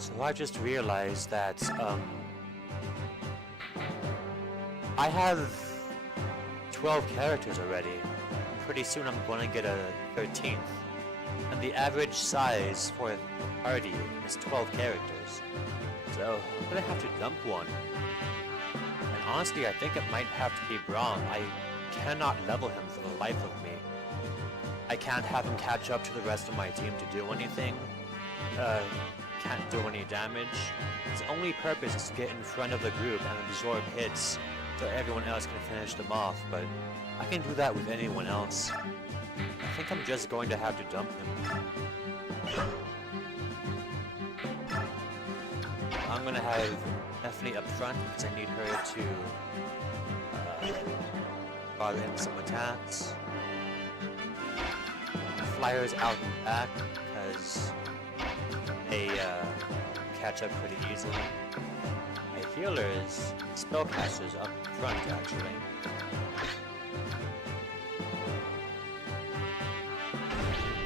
So I just realized that I have 12 characters already. Pretty soon I'm going to get a 13th. And the average size for a party is 12 characters. So I'm going to have to dump one. And honestly, I think it might have to be Braum. I cannot level him for the life of me. I can't have him catch up to the rest of my team to do anything. Can't do any damage. His only purpose is to get in front of the group and absorb hits so everyone else can finish them off, but I can do that with anyone else. I think I'm just going to have to dump him. I'm gonna have Stephanie up front because I need her to bother in some attacks. Flyers out and back because they catch up pretty easily. My healers, spellcasters up front actually.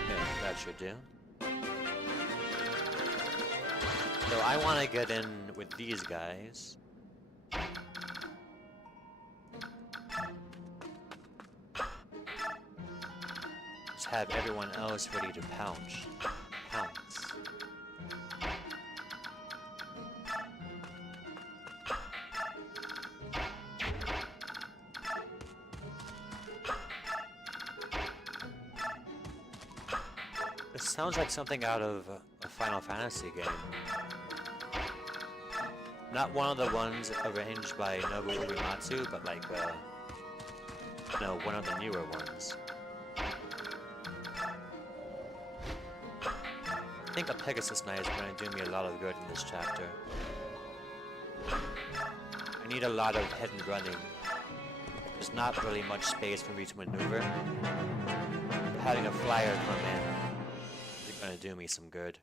Yeah, that should do. So I want to get in with these guys. Just have everyone else ready to pounce. This sounds like something out of a Final Fantasy game. Not one of the ones arranged by Nobuo Uematsu, but like, no, one of the newer ones. I think a Pegasus Knight is going to do me a lot of good in this chapter. I need a lot of hit and running. There's not really much space for me to maneuver. Having a flyer come in is going to do me some good.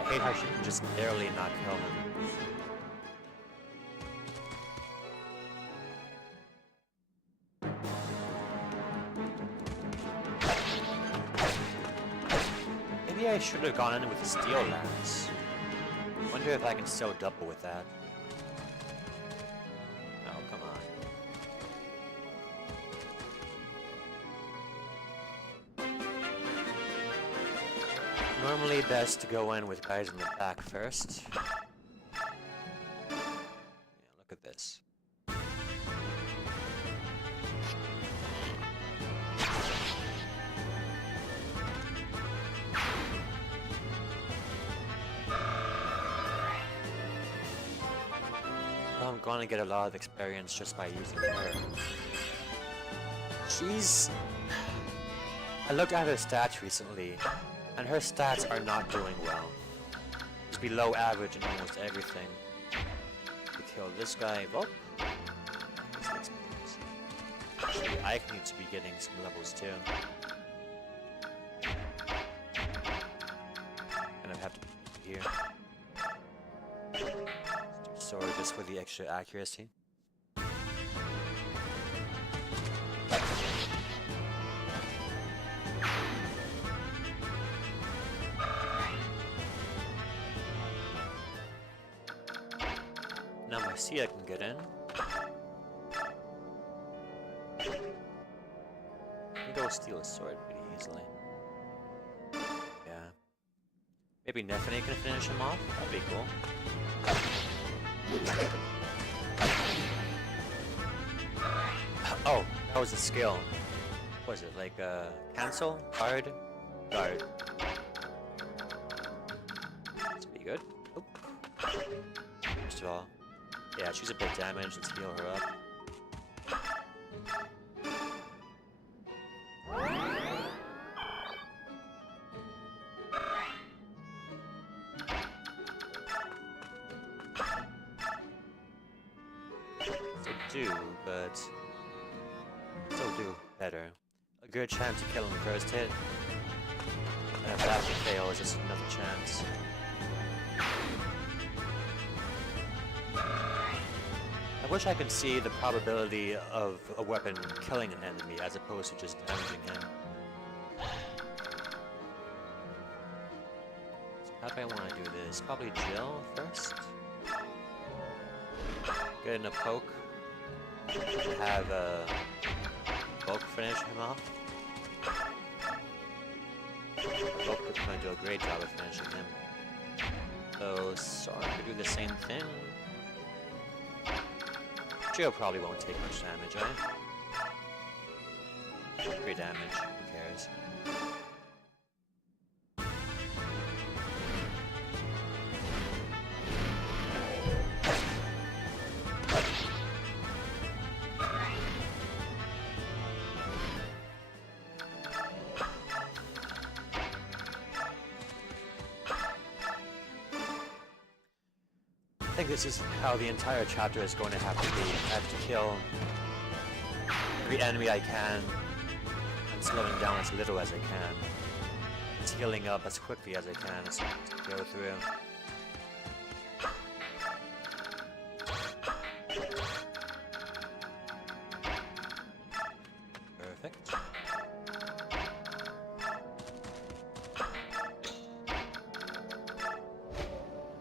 I hate how she can just barely not kill him. Maybe I should have gone in with the Steel Lance. Wonder if I can still double with that. Oh, come on. Normally best to go in with guys in the back first. Yeah, look at this. I'm going to get a lot of experience just by using her. I looked at her stats recently, and her stats are not doing well. She's below average in almost everything. We kill this guy. Oh! Actually, I need to be getting some levels too. And I have to be here. Sword just for the extra accuracy. Now Marcia can get in. I can go steal a sword pretty easily. Yeah. Maybe Nephine can finish him off? That'd be cool. Oh, that was a skill. What was it, like, cancel? Guard? Guard. That's pretty good. Oop. First of all, yeah, she's a bit damaged. Let's heal her up. But still do better. A good chance to kill him first hit. And if that fails, just another chance. wish I could see the probability of a weapon killing an enemy as opposed to just damaging him. So how do I want to do this? Probably Jill first. Get in a poke. Have Bulk finish him off. Bulk is going to do a great job of finishing him. So Sora could do the same thing. Jill probably won't take much damage, right? 3 damage, who cares? I think this is how the entire chapter is going to have to be. I have to kill every enemy I can and slowing down as little as I can. It's healing up as quickly as I can to go through. Perfect.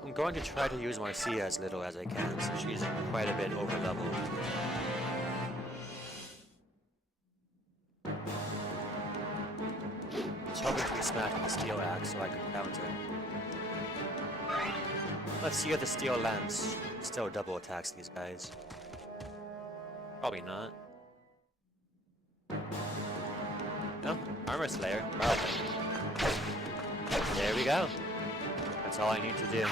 I'm going to try to use Marcia as little as I can, since she's quite a bit over leveled. I was hoping to be smacking the steel axe so I could counter. Let's see if the steel lance still double attacks these guys. Probably not. No, Armor Slayer. Perfect. There we go. That's all I need to do.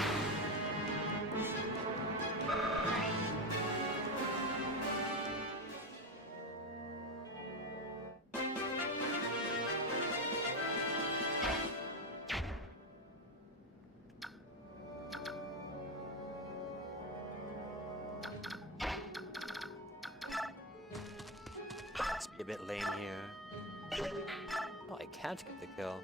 Let's be a bit lame here. Oh, I can't get the kill.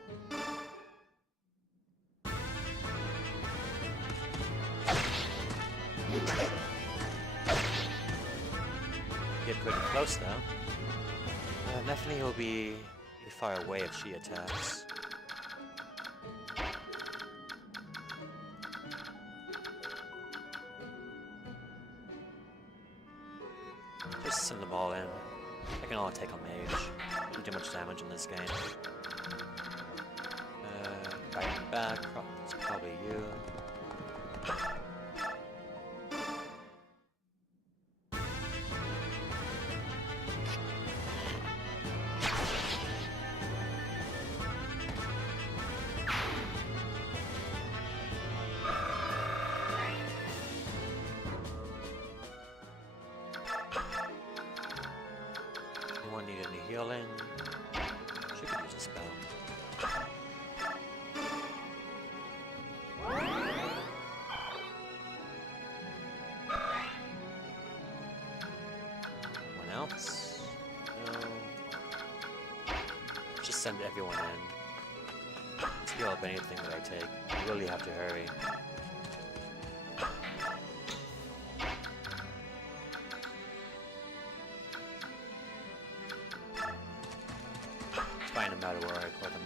Get pretty close though. Definitely will be far away if she attacks. Just send them all in. I can all take a mage. Don't do much damage in this game. Fighting back, it's probably you. Anyone need any healing? She could use a spell. Anyone else? No. Just send everyone in. Let's heal up anything that I take. I really have to hurry. It's fine no matter where I put them.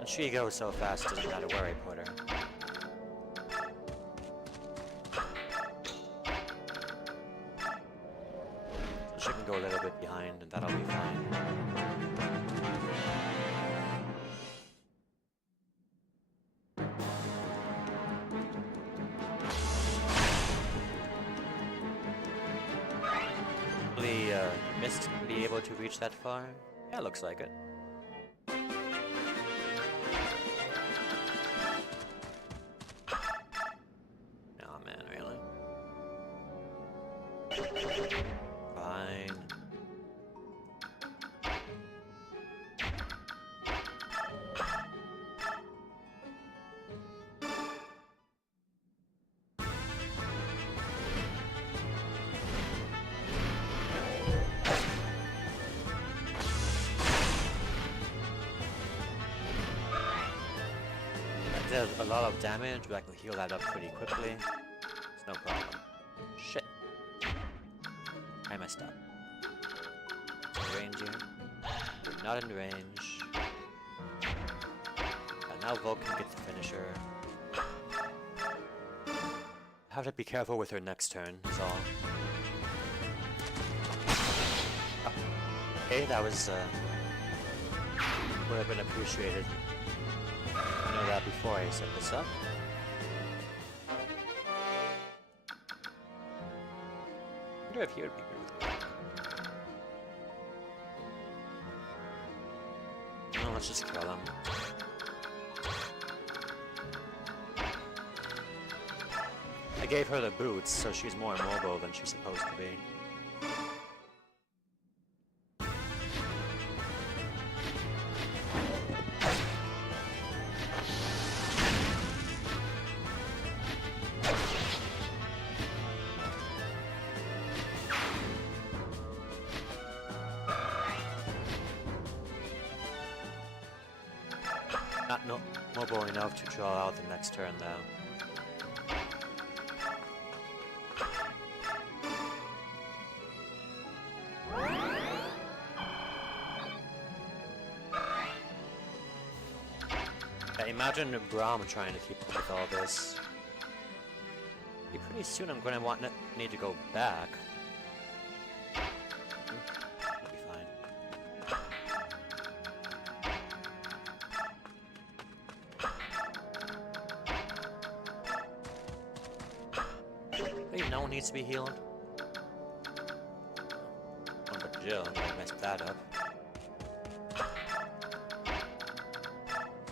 And she goes so fast, it doesn't matter where I put her. So she can go a little bit behind, and that'll be fine. Hopefully, Mist can be able to reach that far. Yeah, looks like it. Oh man, really? Fine. did a lot of damage, but I can heal that up pretty quickly. It's no problem. Shit. I messed up. In range here. We're not in range. And now Vulcan gets the finisher. Have to be careful with her next turn, is all. Oh. Okay, that was, would have been appreciated. I know that before I set this up. I wonder if he would be good with that. No, let's just kill him. I gave her the boots, so she's more mobile than she's supposed to be. Not mobile enough to draw out the next turn, though. Imagine Braum trying to keep up with all this. Pretty soon I'm going to need to go back. That'll be fine. Wait, no one needs to be healed? Oh, but Jill, I messed that up.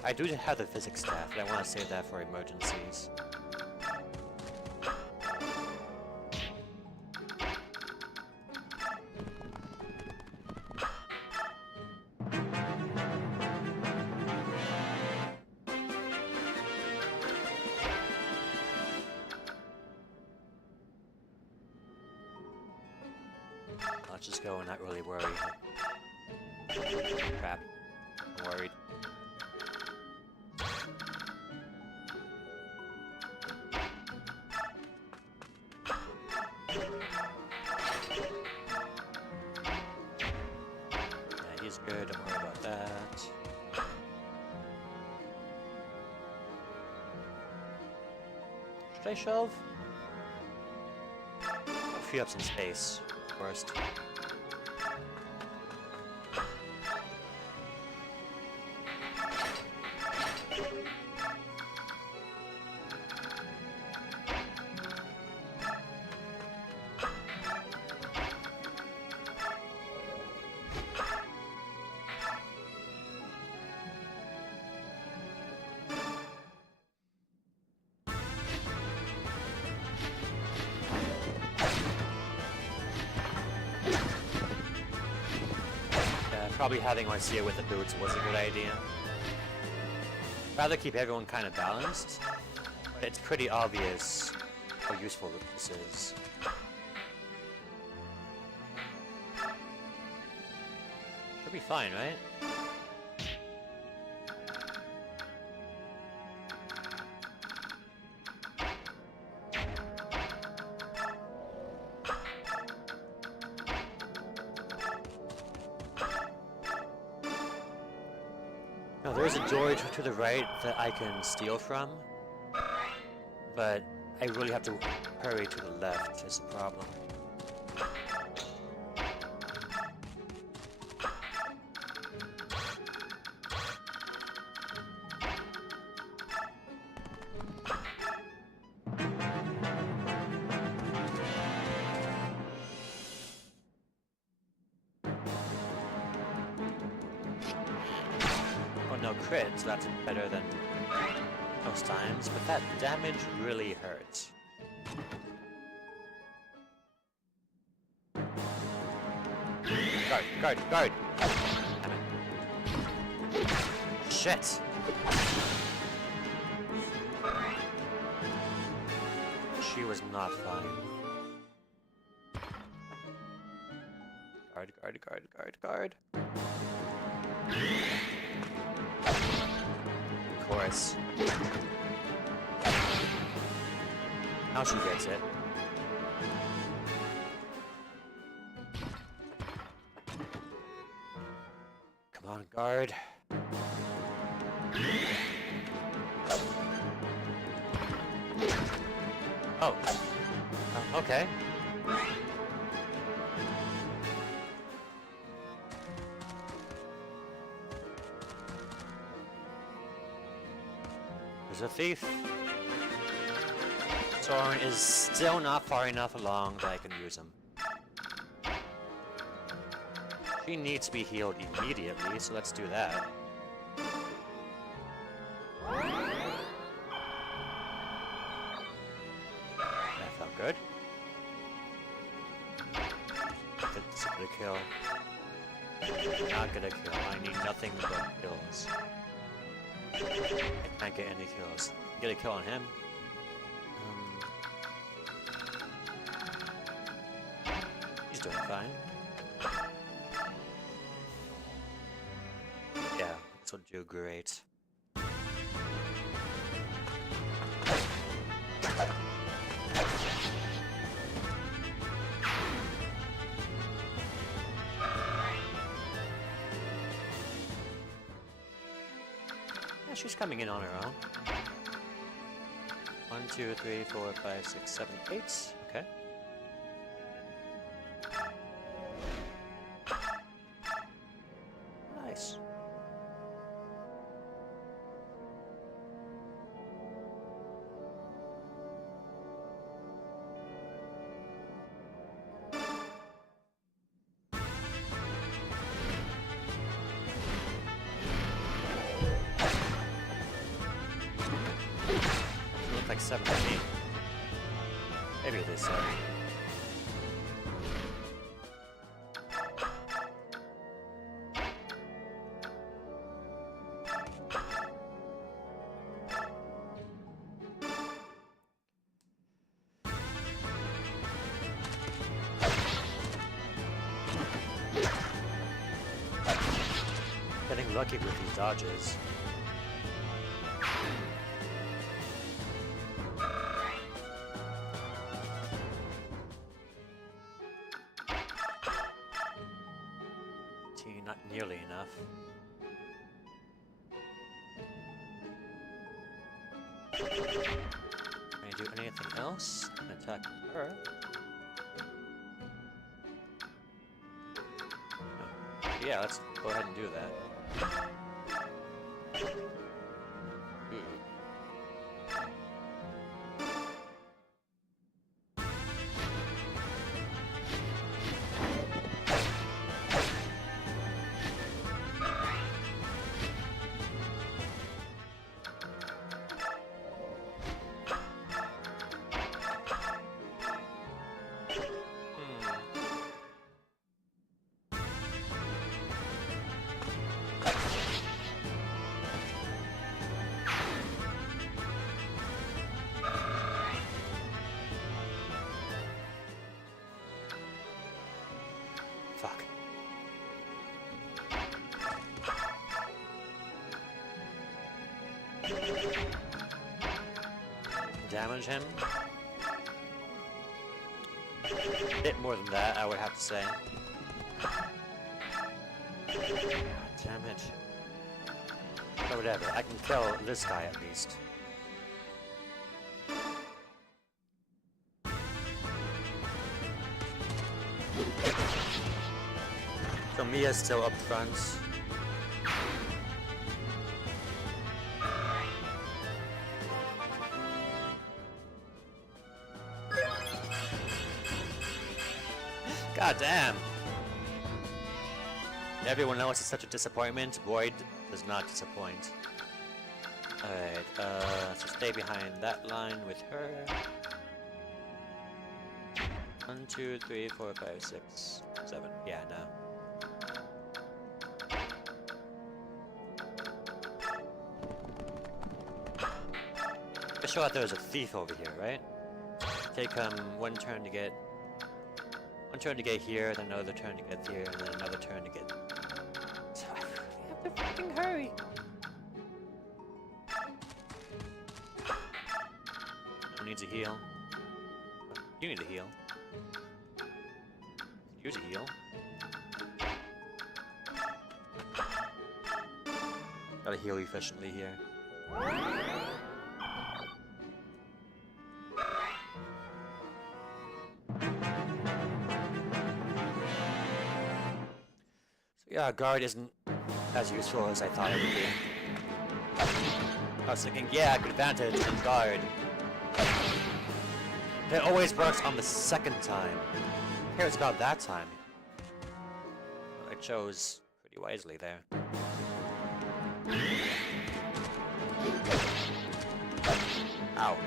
I do have the physics staff, but I want to save that for emergencies. Let's just go and not really worry. Crap. I'm worried. Good, don't worry about that. Should I shove? I'll free up some space first. Probably having Marcia with the boots was a good idea. Rather keep everyone kind of balanced, but it's pretty obvious how useful this is. Should be fine, right? Now there's a door to the right that I can steal from, but I really have to hurry to the left is the problem. No crit, so that's better than most times, but that damage really hurts. Guard, guard, guard! Damn it. Shit! She was not fine. Guard, guard, guard, guard, guard. Of course. Now she gets it. Come on, guard. Oh. Okay. There's a thief. Soren is still not far enough along that I can use him. She needs to be healed immediately, so let's do that. That felt good. It's gonna kill. Not gonna kill. I need nothing but kills. I can't get any kills. Get a kill on him. He's doing fine. Yeah, this will do great. Yeah, she's coming in on her own. 1, 2, 3, 4, 5, 6, 7, 8. Okay. Nice. Look like 17. Maybe it is 7. Getting lucky with these dodges. Not nearly enough. Can I do anything else? I can attack her. Oh. Yeah, let's go ahead and do that. Fuck. Damage him. A bit more than that, I would have to say. God damn it. Or whatever, I can kill this guy at least. So Mia's still up front. God damn! Everyone else is such a disappointment. Void does not disappoint. Alright, so stay behind that line with her. 1, 2, 3, 4, 5, 6, 7. Yeah, no. I sure thought there was a thief over here, right? Take one turn to get here, then another turn to get here, and then another turn to get. I have to fucking hurry. Who needs a heal? You need a heal. Use a heal. Gotta heal efficiently here. So yeah, guard isn't as useful as I thought it would be. I was thinking, yeah, good advantage and guard. It always works on the second time. Here's got that time. I chose pretty wisely there. Ow.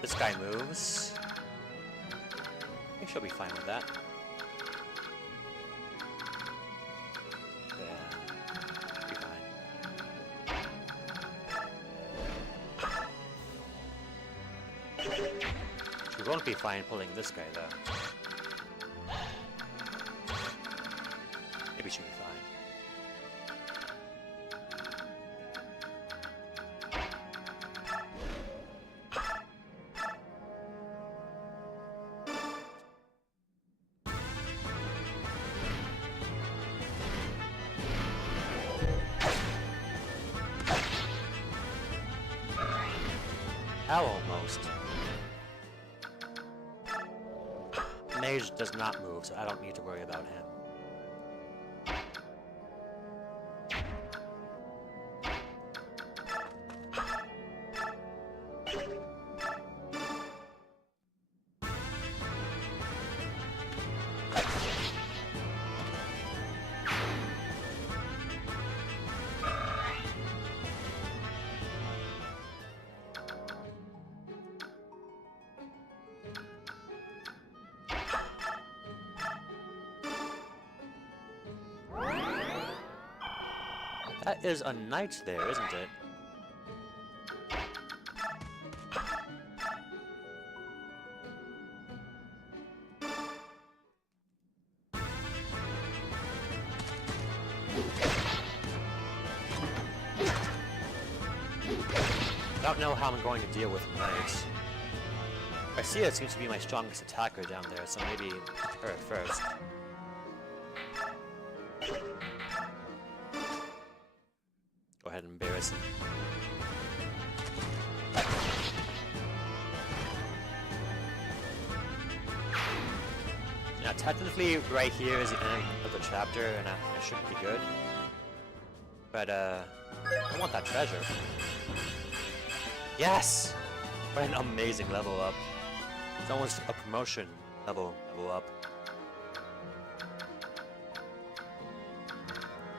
This guy moves. I think she'll be fine with that. Yeah, be fine. She won't be fine pulling this guy though. Maybe she'll be fine. Almost. Mage does not move, so I don't need to worry about him. That is a knight there, isn't it? I don't know how I'm going to deal with knights. Garcia seems to be my strongest attacker down there, so maybe her at first. Go ahead and embarrass him. Now, technically, right here is the end of the chapter, and I shouldn't be good. But, I want that treasure. Yes! What an amazing level up. It's almost a promotion level up.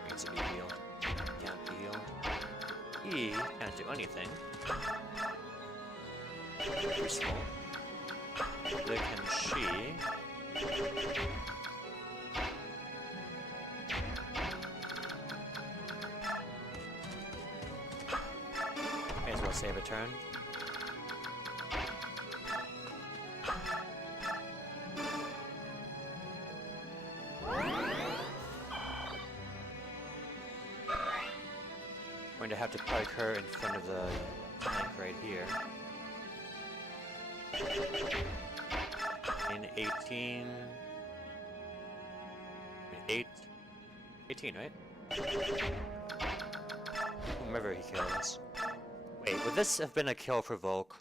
Needs to be healed. Can't be healed. He can't do anything. Useful. Neither can she. May as well save a turn. Going to have to park her in front of the tank right here. In 18... 18, right? Whomever he kills. Wait, would this have been a kill for Volk?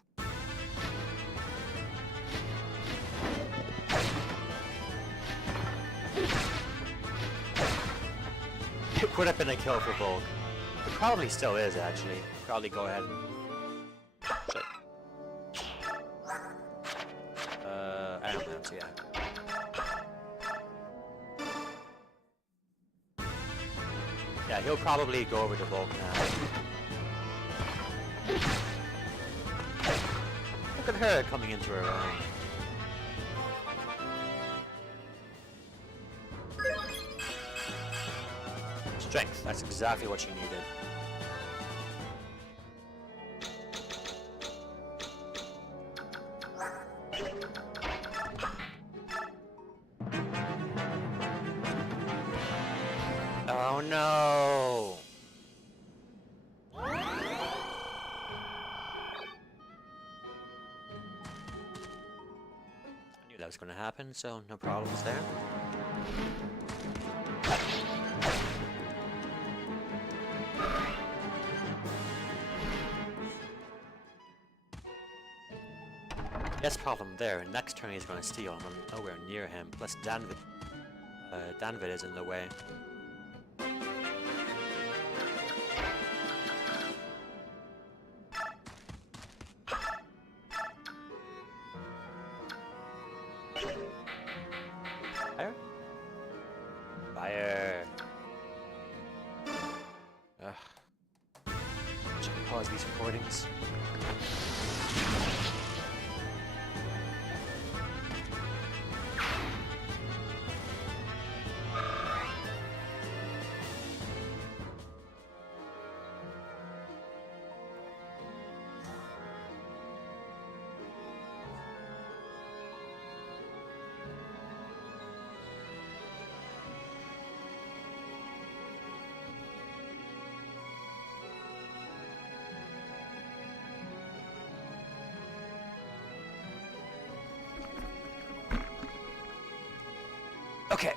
It would have been a kill for Volk. It probably still is, actually. Probably go ahead and... Shit. Fire Emblem, so yeah. Yeah, he'll probably go over to Volk now. Look at her coming into her own. Strength, that's exactly what she needed. Oh no! I knew that was going to happen, so no problems there. Yes, problem there. Next turn he's going to steal, and I'm nowhere near him. Plus Danvid is in the way. Fire? Fire! Ugh. Should we pause these recordings? Okay,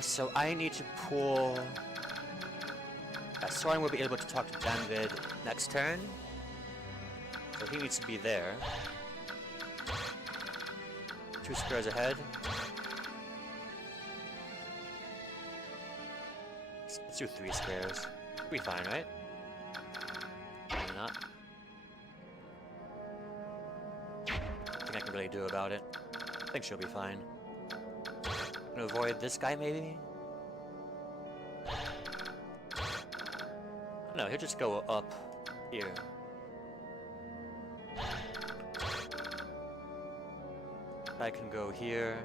so I need to pull... Soren will be able to talk to Danvid next turn. So he needs to be there. 2 squares ahead. Let's do 3 squares. We'll be fine, right? Probably not. Nothing I can really do about it. I think she'll be fine. Gonna avoid this guy, maybe? No, he'll just go up here. I can go here.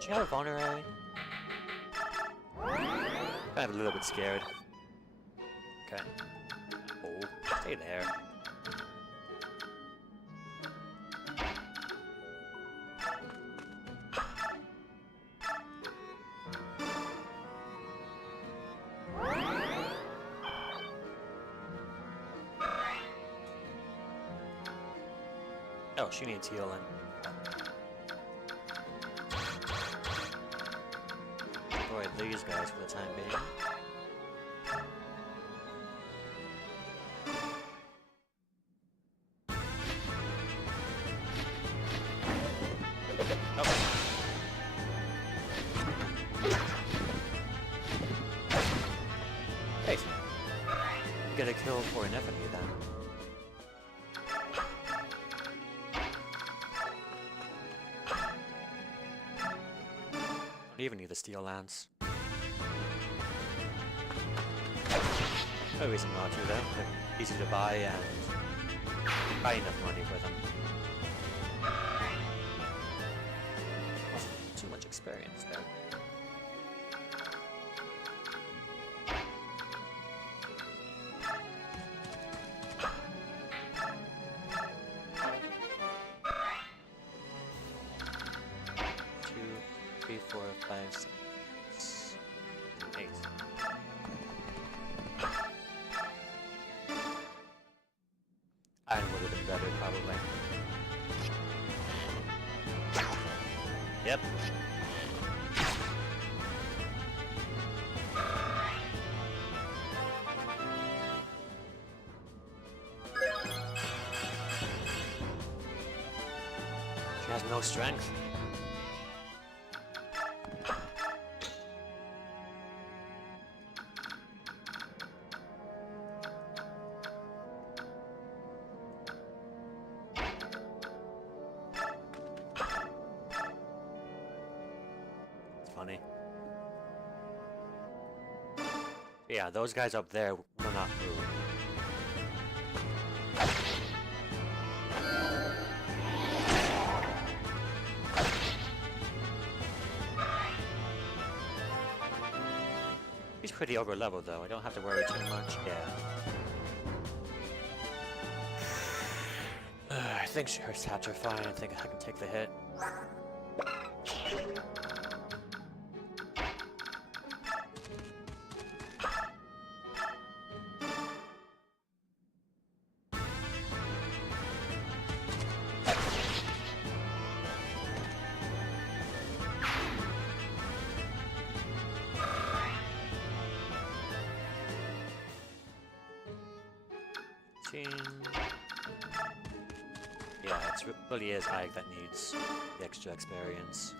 Do you have a vulnerary? Kind of a little bit scared. Okay. Oh, stay there. Oh, she needs healing. Avoid these guys for the time being. Oh. Hey, get a kill for an effigy then. Even need the steel lance. No reason not to though. They're easy to buy and buy enough money for them. Wasn't too much experience there. Iron would have been better, probably. Yep. She has no strength. funny. Yeah, those guys up there will not move. He's pretty over leveled though, I don't have to worry too much. Yeah. I think her stats are fine, I think I can take the hit. Yeah, it really is Ike that needs the extra experience.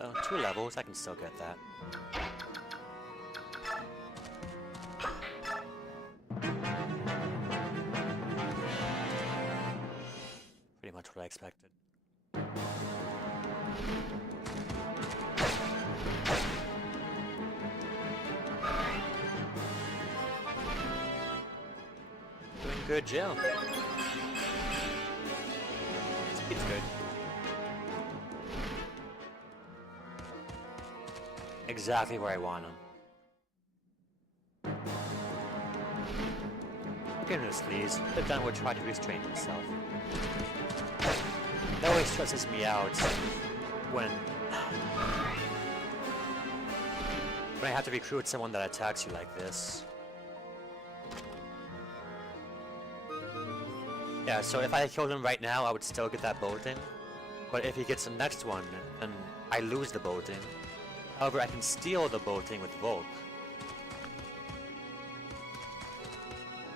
Well, 2 levels, I can still get that. Pretty much what I expected. Good, Jill. Speed's good. Exactly where I want him. Goodness, please. The Dun would try to restrain himself. That always stresses me out when I have to recruit someone that attacks you like this. Yeah, so if I killed him right now, I would still get that bolting. But if he gets the next one, then I lose the bolting. However, I can steal the bolting with Volk.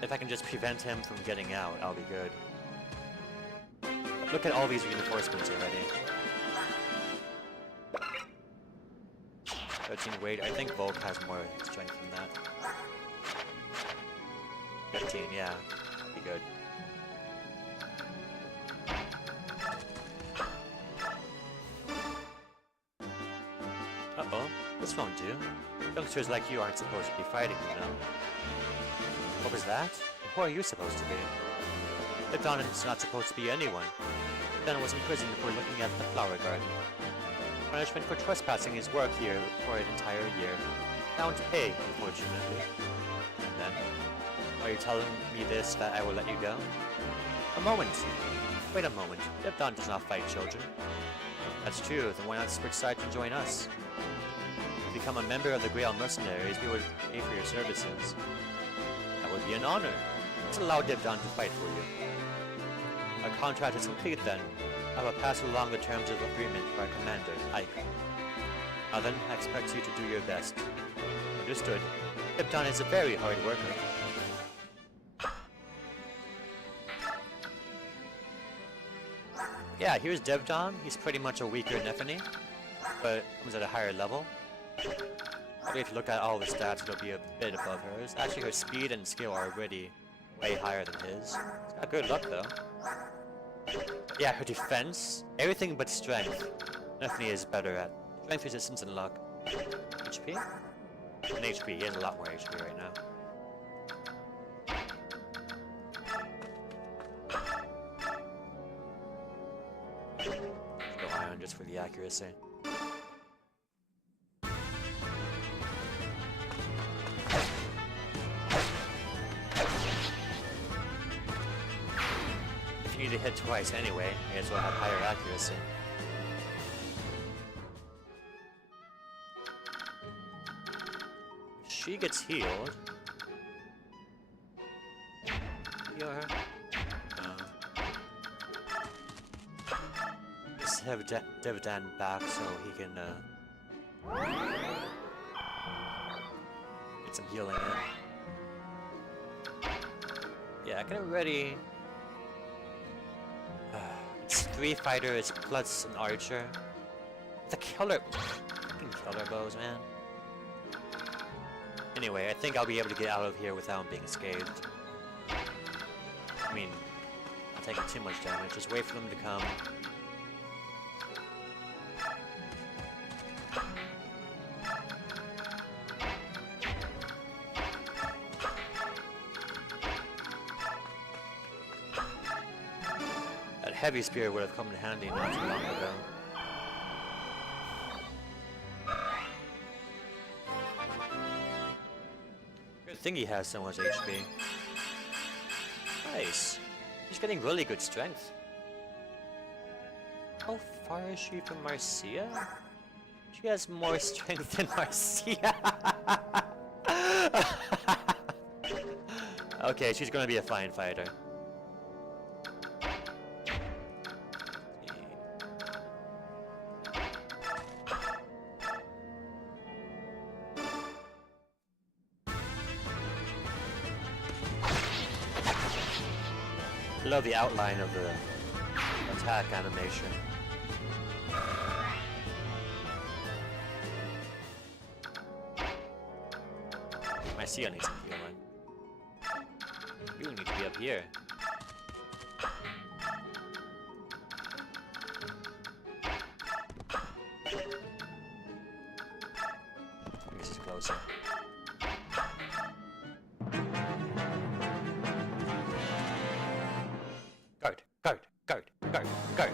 If I can just prevent him from getting out, I'll be good. Look at all these reinforcements already. 13 weight, I think Volk has more strength than that. 15, yeah, be good. Uh-oh, this won't do. Youngsters like you aren't supposed to be fighting, you know. What was that? Who are you supposed to be? The Don is not supposed to be anyone. The Don was imprisoned for looking at the flower garden. Punishment for trespassing his work here for an entire year. Bound to pay, unfortunately. And then, are you telling me this that I will let you go? A moment! Wait a moment. Devdon does not fight children. That's true, then why not switch sides and join us? To become a member of the Grail Mercenaries, we would pay for your services. That would be an honor. Let's allow Devdon to fight for you. Our contract is complete then. I will pass along the terms of agreement to our commander, Ike. Now then, I expect you to do your best. Understood. Devdon is a very hard worker. Yeah, here's Devdon. He's pretty much a weaker Nephany, but comes at a higher level. If you look at all the stats, it'll be a bit above hers. Actually, her speed and skill are already way higher than his. She's got good luck, though. Yeah, her defense, everything but strength. Nephany is better at strength, resistance, and luck. HP? And HP, he has a lot more HP right now. Go iron just for the accuracy. If you need to hit twice anyway, may as well have higher accuracy. If she gets healed. Heal her. Let's have Devdan back so he can get some healing in. Yeah, get it ready. It's 3 fighters plus an archer. The killer, fucking killer bows, man. Anyway, I think I'll be able to get out of here without being scathed. I mean, not taking too much damage. Just wait for them to come. heavy spear would have come in handy not too long ago. Good thing he has so much HP. Nice. He's getting really good strength. How far is she from Marcia? She has more strength than Marcia. Okay, she's gonna be a fine fighter. I love the outline of the attack animation. Marcia needs some healing. You need to be up here. This is closer. Guard, guard, guard, guard, guard.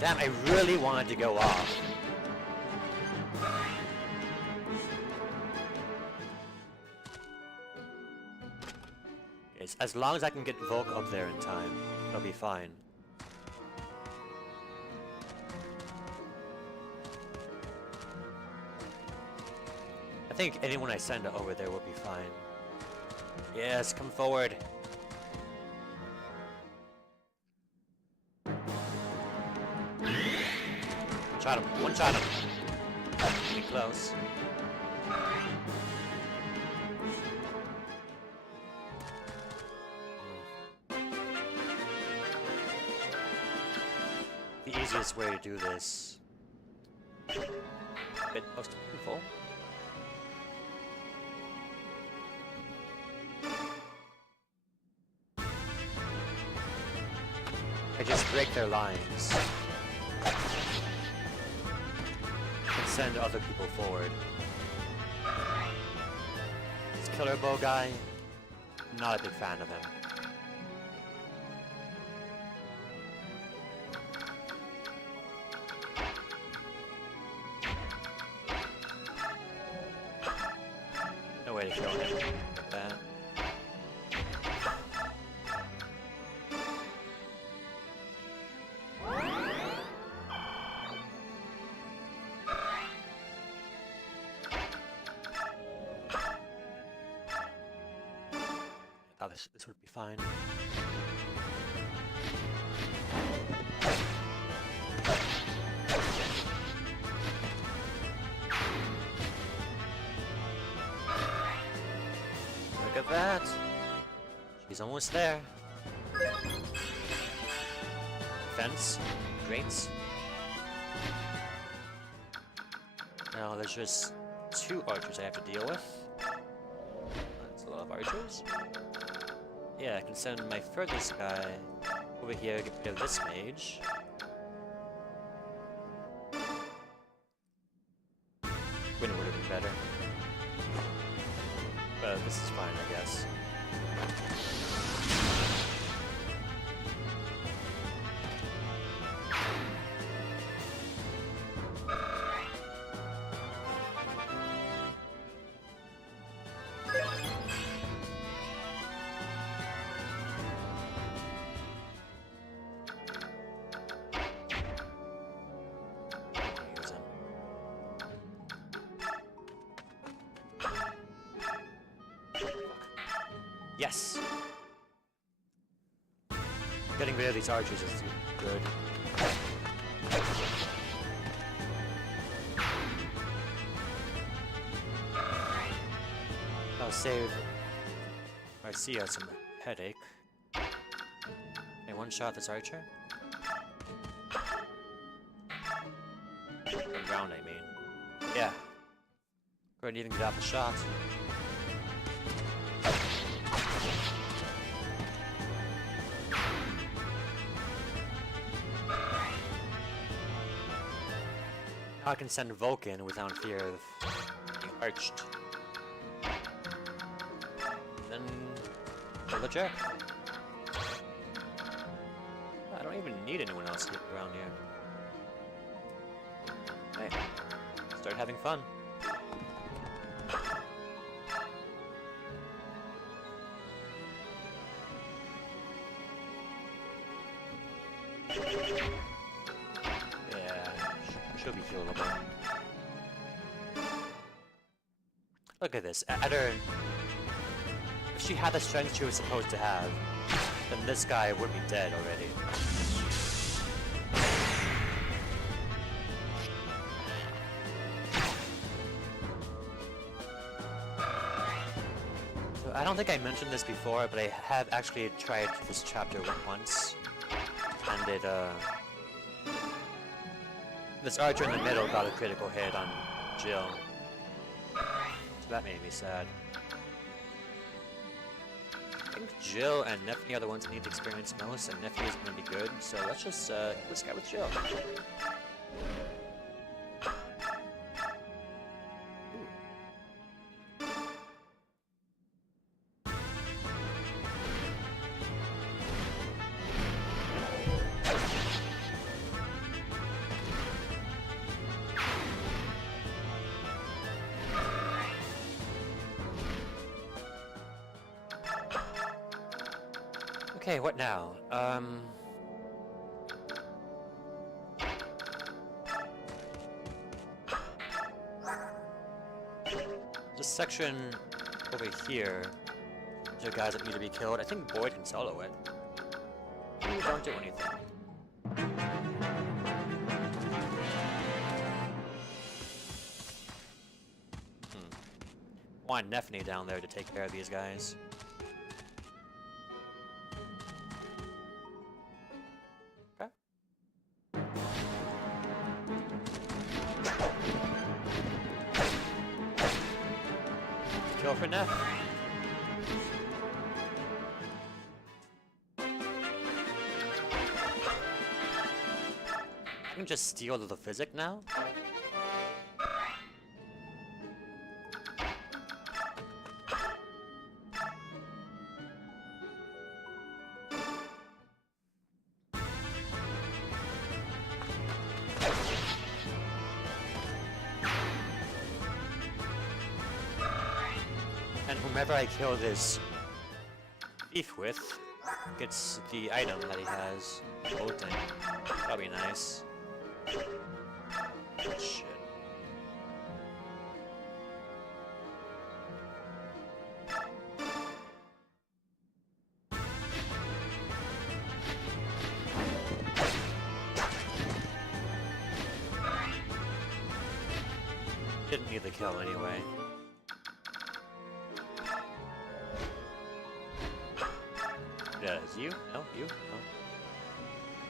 Damn, I really wanted to go off. As long as I can get Volk up there in time, it'll be fine. I think anyone I send over there will be fine. Yes, come forward. Shot him. One shot him. Pretty close. The easiest way to do this. A bit most painful. I just break their lines. And send other people forward. This killer bow guy, not a big fan of him. No way to kill him like that. I thought this would be fine. Look at that! She's almost there. Fence. Grates. Now there's just 2 archers I have to deal with. That's a lot of archers. Yeah, I can send my furthest guy over here, get rid of this mage. Win would have been better. But this is fine, I guess. Yes! Getting rid of these archers is good. I'll save Marcia some headache. Hey, one shot this archer? One round, I mean. Yeah. Couldn't even get off a shot. I can send Vulcan without fear of being arched. Then kill the jerk. don't even need anyone else around here. Hey, start having fun. Yeah, she'll be healable. Look at this. At her, if she had the strength she was supposed to have, then this guy would be dead already. So I don't think I mentioned this before, but I have actually tried this chapter once, and it this archer in the middle got a critical hit on Jill. So that made me sad. I think Jill and Neffy are the ones that need to experience most, and Neffy is going to be good, so let's just let's go with Jill. Okay, what now? This section over here, there are guys that need to be killed. I think Boyd can solo it. Ooh, don't do anything. Want Neffy down there to take care of these guys. Kill for Neff. I can just steal the physic now? And whomever I kill this thief with gets the item that he has. Bolting. That'll be nice. Shit. Didn't need the kill anyway. Yeah, is you? No, you?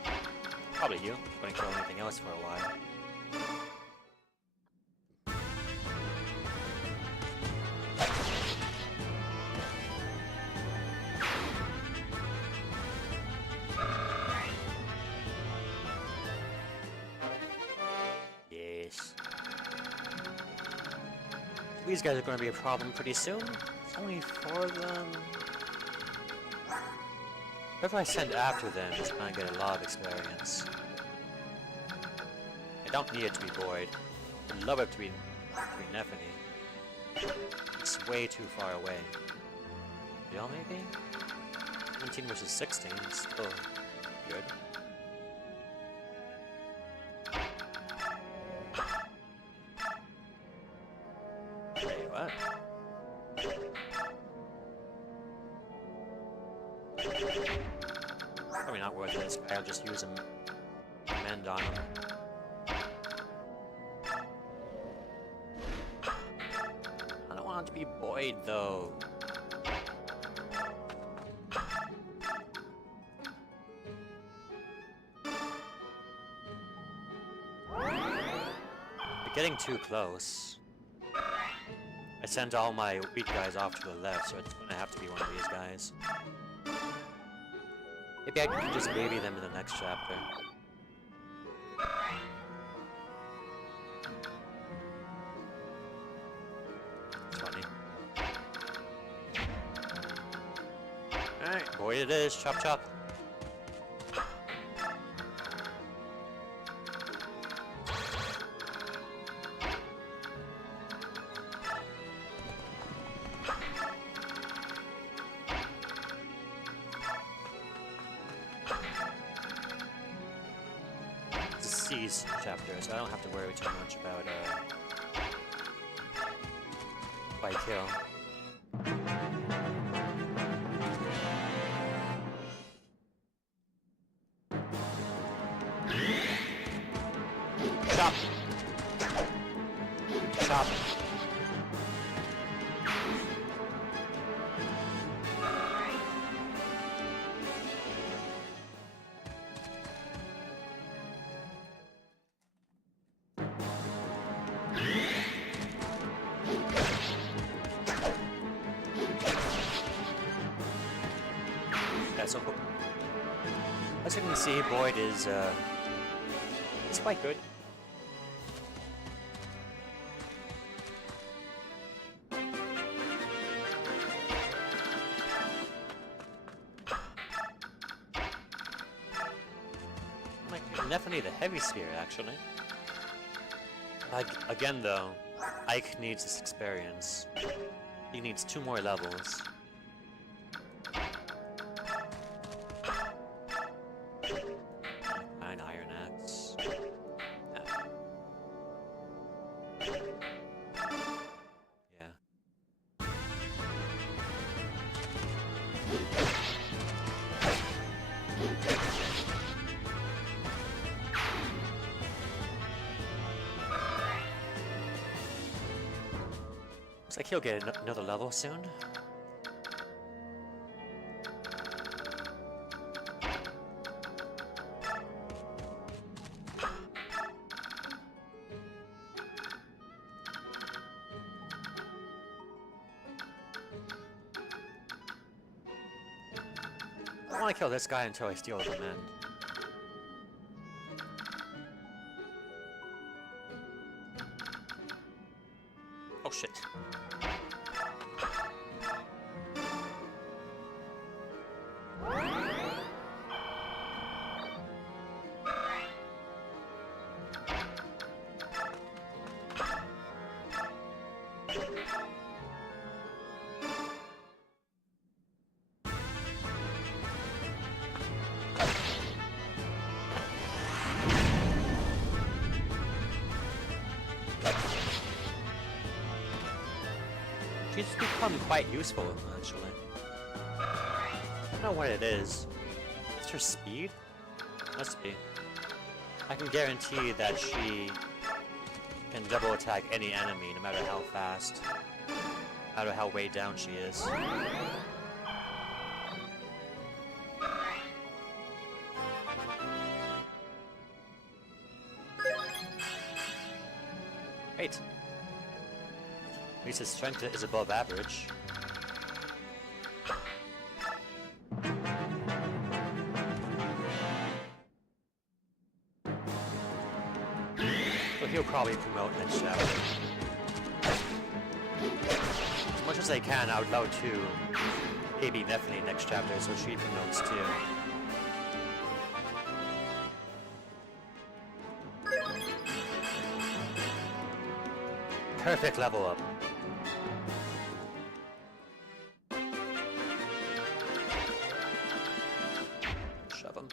No. Probably you. Wouldn't kill anything else for a while. Yes. These guys are going to be a problem pretty soon. There's only 4 of them. Whoever I send after them is going to get a lot of experience. I don't need it to be Boyd. I'd love it to be Neffany. It's way too far away. Y'all maybe? 17 versus 16 is still good. Wait, what? Probably not worth it. I'll just use him. Mend on him. I don't want it to be Boyd though. They're getting too close. I sent all my weak guys off to the left, so it's gonna have to be one of these guys. Maybe I can just baby them in the next chapter. It's funny. Alright, Boyd it is. Chop chop. Seas chapter, so I don't have to worry too much about by kill. Chop! Chop! So as you can see, Boyd is it's quite good. Like definitely the heavy spear, actually. Like again, though, Ike needs this experience. He needs 2 more levels. Looks like he'll get another level soon. I want to kill this guy until I steal the men. Oh shit. She's become quite useful, actually. I don't know what it is. It's her speed? Must be. I can guarantee that she can double attack any enemy, no matter how fast, no matter how way down she is. Great. At least his strength is above average. So he'll probably promote next chapter. As much as I can, I would love to AB Neffany next chapter so she promotes too. Perfect level up. Shove him.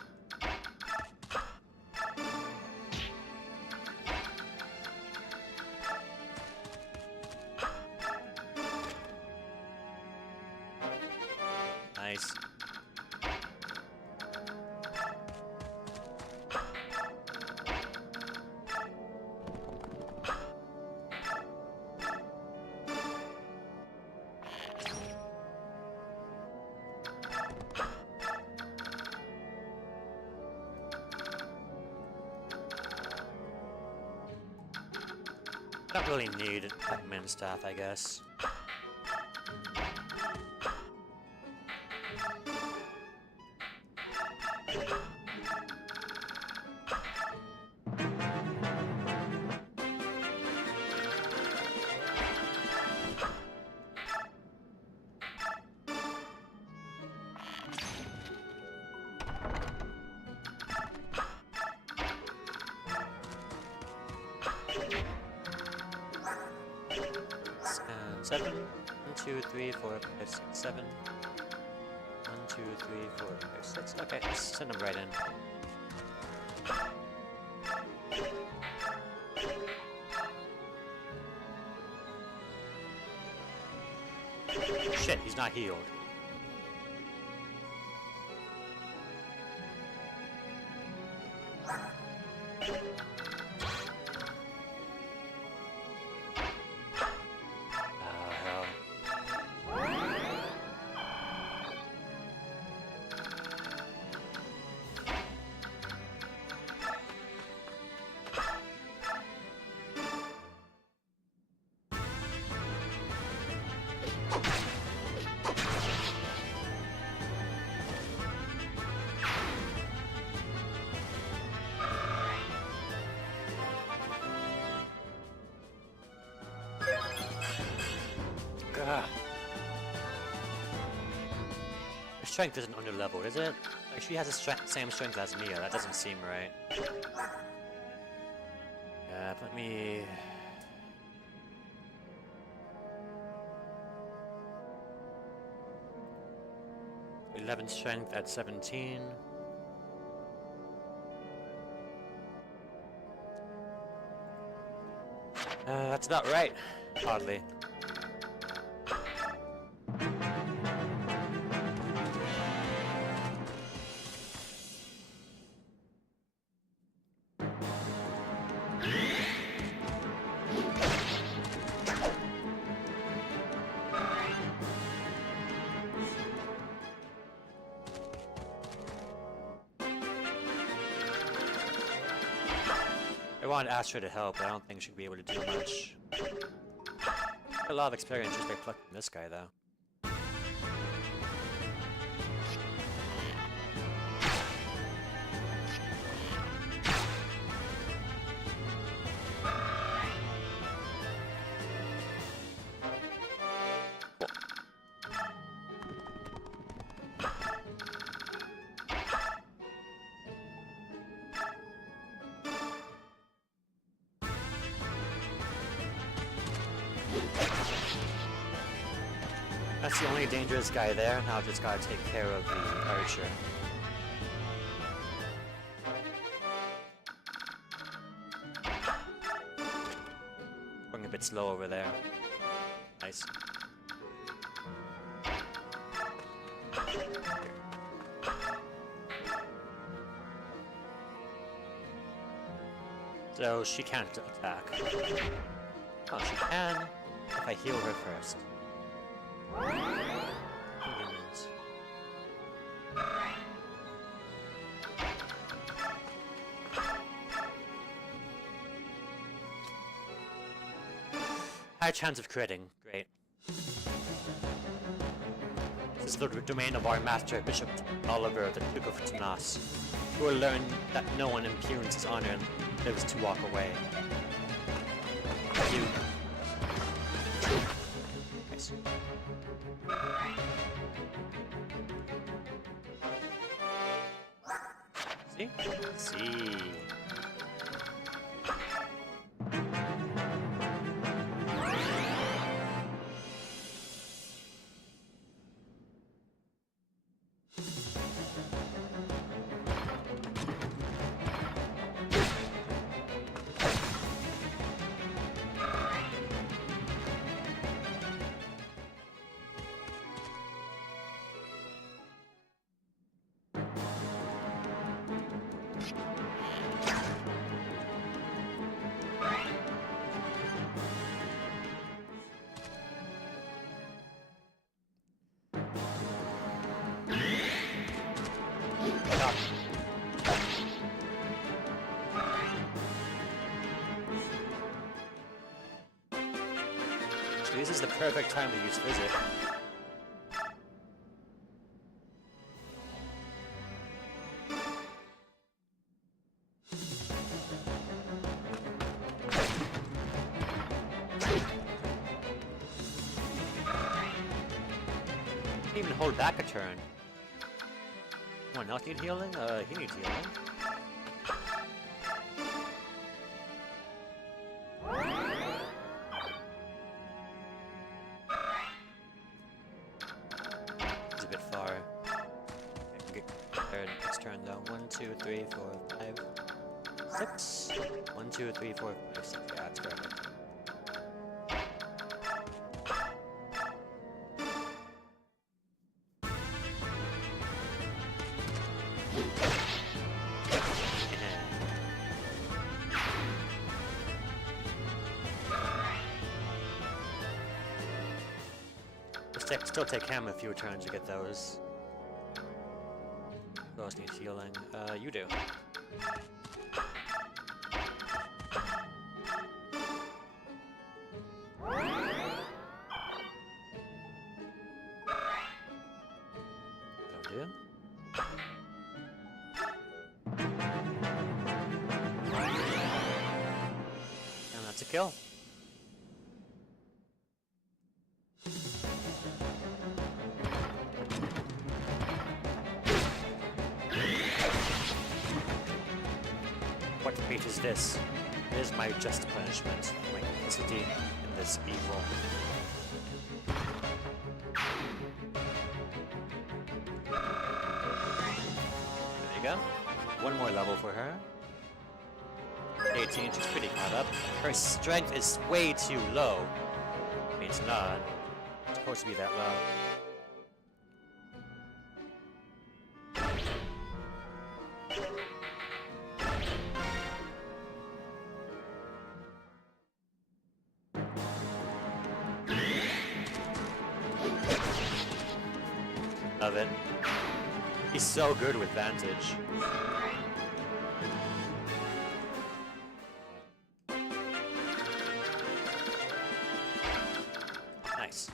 Nice. I don't really need admin staff, I guess. And 7, 1, 2, 3, 4, 5, 6, 7. 1, 2, 3, 4, 5, 6. Okay, let's send them right in. Shit, he's not healed. Hell. Gah. Her strength isn't under leveled, is it? Like she has the same strength as Mia. That doesn't seem right. Yeah, let me. 11 strength at 17. That's about right, oddly. I wanted Astra to help, but I don't think she'd be able to do much. A lot of experience just by plucking this guy, though. That's the only dangerous guy there. Now I just gotta take care of the archer. Going a bit slow over there. Nice. So she can't attack. Oh, she can if I heal her first. Humans. High chance of critting. Great. This is the domain of our master, Bishop Oliver, the Duke of Tanas, who will learn that no one impugns his honor and lives to walk away. You. Nice. See? See. This is the perfect time to use Physic. Can't even hold back a turn. Anyone else need healing? He needs healing. Next turn though. 1, 2, 3, 4, 5, 6. 1, 2, 3, 4, 5, 6. Yeah, that's perfect. Still take him a few turns to get those. Who else needs healing? You do. That'll do. And that's a kill. What fate is this? It is my just punishment, my complicity in this evil. There you go. One more level for her. 18, she's pretty caught up. Her strength is way too low. I mean, it's not. It's supposed to be that low. Love it. He's so good with Vantage. Nice.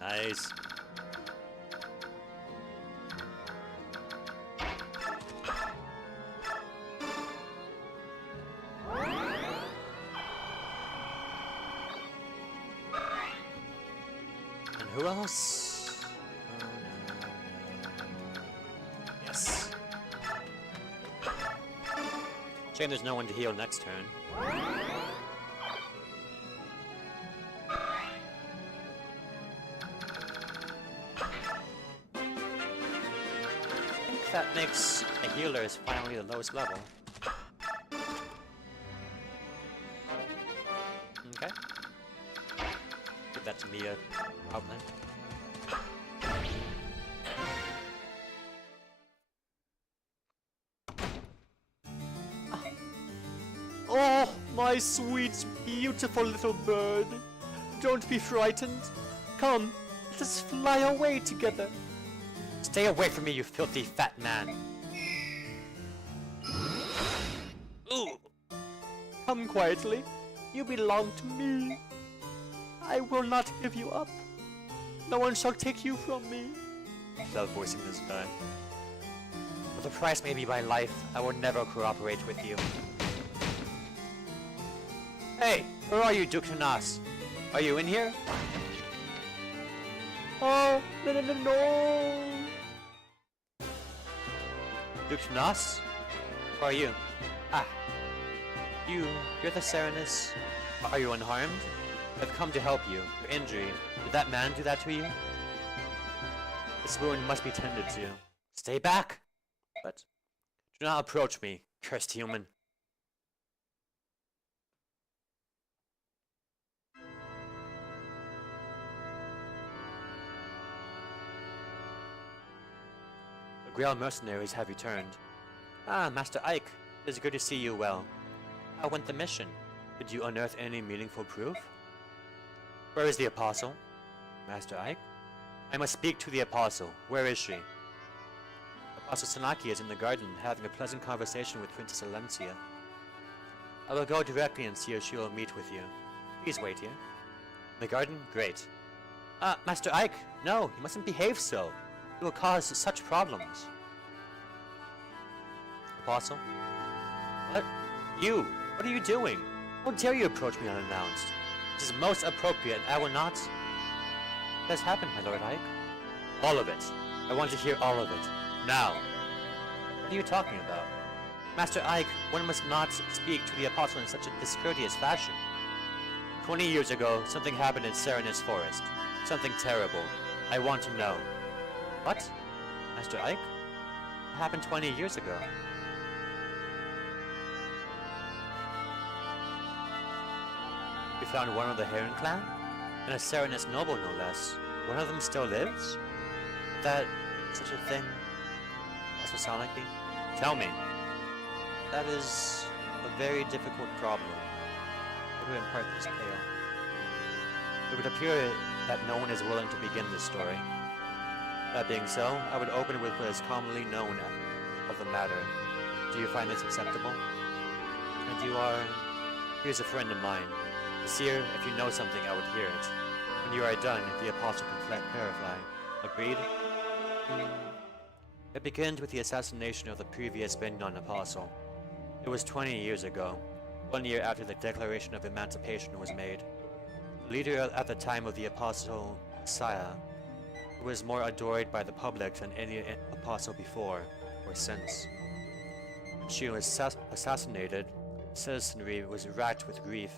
Nice. And who else? Oh, no. Yes. Shame there's no one to heal next turn. I think that makes a healer is finally the lowest level. Okay. Give that to Mia, probably. Oh, my sweet, beautiful little bird. Don't be frightened. Come, let us fly away together. Stay away from me, you filthy fat man. Ooh. Come quietly. You belong to me. I will not give you up. No one shall take you from me. Love voicing this guy. But the price may be my life. I will never cooperate with you. Hey, where are you, Duke Tanas? Are you in here? Oh, no. Duke Tanas? Where are you? Ah. You're the Serenus. Are you unharmed? I've come to help you. Your injury. Did that man do that to you? This wound must be tended to. Stay back! But do not approach me, cursed human. The Grail mercenaries have returned. Ah, Master Ike. It is good to see you well. How went the mission? Did you unearth any meaningful proof? Where is the Apostle? Master Ike? I must speak to the Apostle. Where is she? Apostle Sanaki is in the garden, having a pleasant conversation with Princess Alencia. I will go directly and see if she will meet with you. Please wait here. In the garden? Great. Master Ike! No, you mustn't behave so. You will cause such problems. Apostle? What? You! What are you doing? How dare you approach me unannounced? This is most appropriate, and I will not... What has happened, my Lord Ike? All of it. I want to hear all of it. Now. What are you talking about? Master Ike, one must not speak to the Apostle in such a discourteous fashion. 20 years ago, something happened in Serenus Forest. Something terrible. I want to know. What? Master Ike? What happened 20 years ago? We found one of the Heron clan, and a Serenus noble no less. One of them still lives? That... such a thing... That's what sound like me? Tell me. That is... a very difficult problem. to impart this tale. It would appear that no one is willing to begin this story. That being so, I would open with what is commonly known of the matter. Do you find this acceptable? And you are... Here's a friend of mine. Seer, if you know something, I would hear it. When you are done, the apostle can clarify. Agreed? It begins with the assassination of the previous Benyon apostle. It was 20 years ago, 1 year after the Declaration of Emancipation was made. The leader at the time of the apostle, Messiah, who was more adored by the public than any apostle before or since. When she was assassinated, citizenry was racked with grief.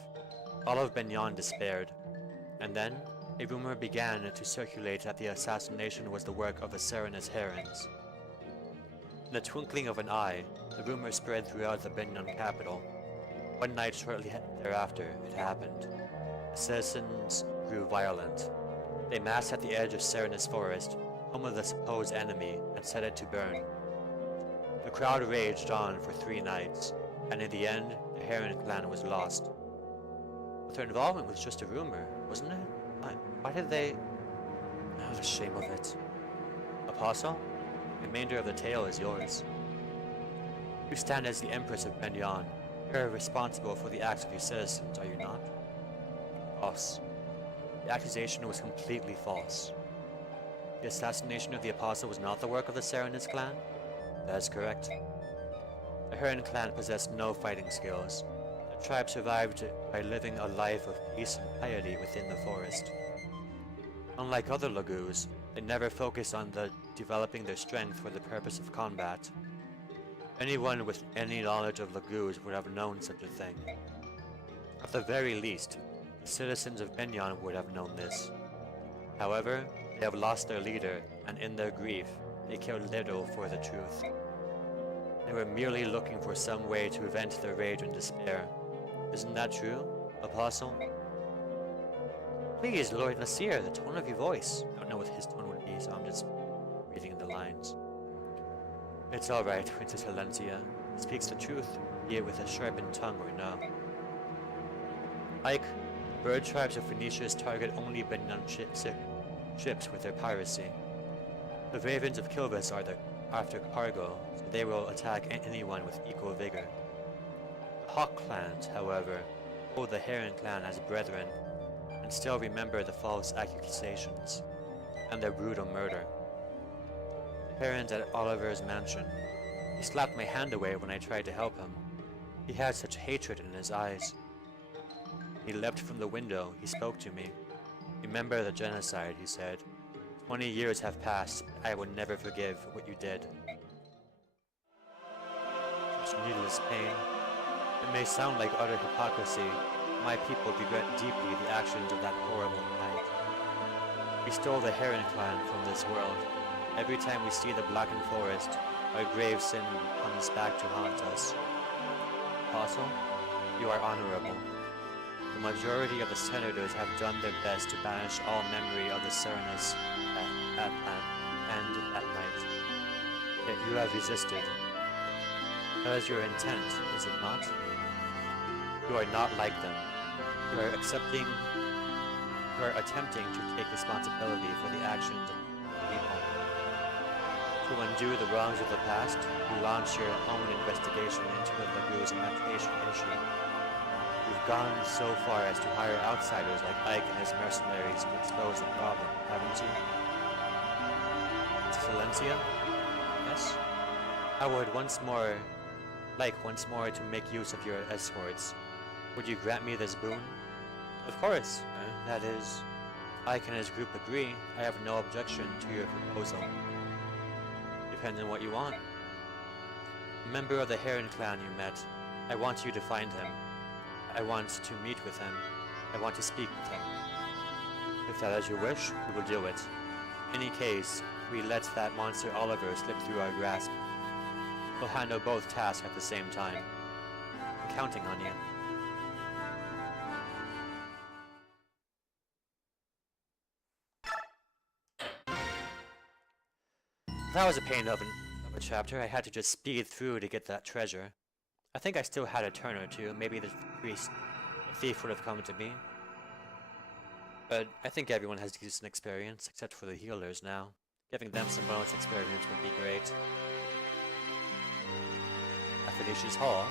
All of Benyon despaired. And then, a rumor began to circulate that the assassination was the work of the Serenus Herons. In the twinkling of an eye, the rumor spread throughout the Benyon capital. One night shortly thereafter, it happened. The citizens grew violent. They massed at the edge of Serenus Forest, home of the supposed enemy, and set it to burn. The crowd raged on for 3 nights, and in the end, the Heron clan was lost. But their involvement was just a rumor, wasn't it? Why did they... Oh, the shame of it. Apostle, the remainder of the tale is yours. You stand as the Empress of Benyon. You are responsible for the acts of your citizens, are you not? False. The accusation was completely false. The assassination of the Apostle was not the work of the Serenus clan? That is correct. The Heron clan possessed no fighting skills. The tribe survived by living a life of peace and piety within the forest. Unlike other Lagus, they never focused on developing their strength for the purpose of combat. Anyone with any knowledge of Lagus would have known such a thing. At the very least, the citizens of Benyon would have known this. However, they have lost their leader, and in their grief, they cared little for the truth. They were merely looking for some way to vent their rage and despair. Isn't that true, Apostle? Please, Lord Nasir, the tone of your voice. I don't know what his tone would be, so I'm just reading the lines. It's alright, Princess Helencia. He speaks the truth, be it with a sharpened tongue or no. Ike, bird tribes of Phoenicians target only Benyon ships with their piracy. The ravens of Kilvis are after cargo, so they will attack anyone with equal vigor. The Hawk clans, however, hold the Heron clan as brethren, and still remember the false accusations, and their brutal murder. The Heron's at Oliver's mansion. He slapped my hand away when I tried to help him. He had such hatred in his eyes. He leapt from the window. He spoke to me. Remember the genocide, he said. 20 years have passed, but I will never forgive what you did. Such needless pain. It may sound like utter hypocrisy. My people regret deeply the actions of that horrible night. We stole the Heron clan from this world. Every time we see the blackened forest, our grave sin comes back to haunt us. Apostle, you are honorable. The majority of the senators have done their best to banish all memory of the Serenus at night. Yet you have resisted. That is your intent, is it not? You are not like them. You are attempting to take responsibility for the actions of the people. To undo the wrongs of the past, you launch your own investigation into the Lagu's emancipation issue. You've gone so far as to hire outsiders like Ike and his mercenaries to expose the problem, haven't you? Silencia? Yes? I would once more to make use of your escorts. Would you grant me this boon? Of course. That is, if Ike and his group agree, I have no objection to your proposal. Depends on what you want. A member of the Heron clan you met. I want you to find him. I want to meet with him. I want to speak with him. If that is your wish, we will do it. In any case, we let that monster Oliver slip through our grasp. We'll handle both tasks at the same time. I'm counting on you. That was a pain of a chapter. I had to just speed through to get that treasure. I think I still had a turn or two. Maybe the priest a thief would have come to me. But I think everyone has decent experience, except for the healers now. Giving them some bonus experience would be great. At Felicia's Hall.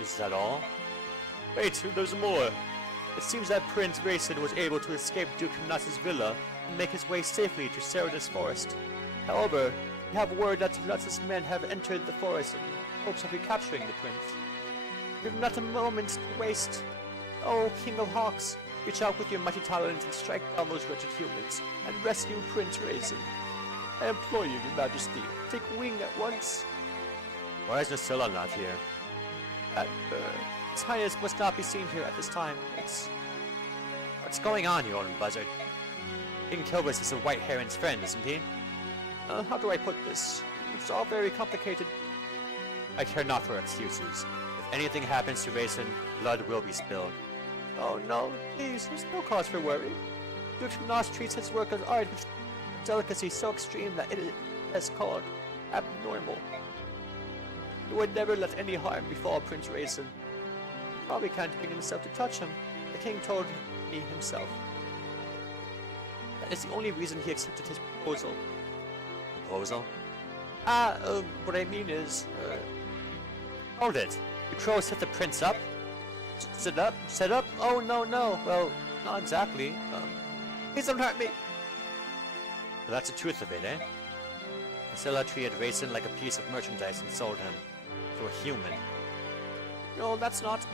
Is that all? Wait, there's more! It seems that Prince Rayson was able to escape Duke Knut's villa and make his way safely to Ceridus Forest. However, we have word that Knut's men have entered the forest in hopes of recapturing the prince. We have not a moment to waste. Oh, King of Hawks, reach out with your mighty talons and strike down those wretched humans, and rescue Prince Rayson. I implore you, your majesty, take wing at once. Why is Nasilla not here? His Highness must not be seen here at this time. What's going on, you old buzzard? King Kilbus is a White Heron's friend, isn't he? How do I put this? It's all very complicated. I care not for excuses. If anything happens to Rayson, blood will be spilled. Oh no, please, there's no cause for worry. Duke Nos treats his work as art with a delicacy so extreme that it is called abnormal. He would never let any harm befall Prince Rayson. He probably can't bring himself to touch him. The king told me himself. That is the only reason he accepted his proposal. Proposal? What I mean is, Hold it! The crow set the prince up? Set up? Set up? Oh, no. Well, not exactly. Please don't hurt me! But that's the truth of it, eh? Priscilla treated Rayson like a piece of merchandise and sold him to a human. No, that's not.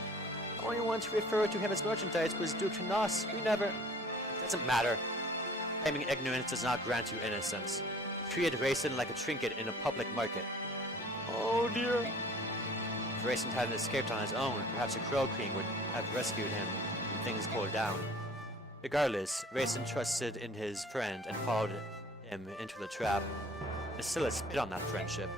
The only one to refer to him as merchandise was Duke Nos. We never... It doesn't matter. Claiming ignorance does not grant you innocence. You treated Rayson like a trinket in a public market. Oh dear. If Rayson hadn't escaped on his own, perhaps a Crow King would have rescued him when things cooled down. Regardless, Rayson trusted in his friend and followed him into the trap. Nasilla spit on that friendship.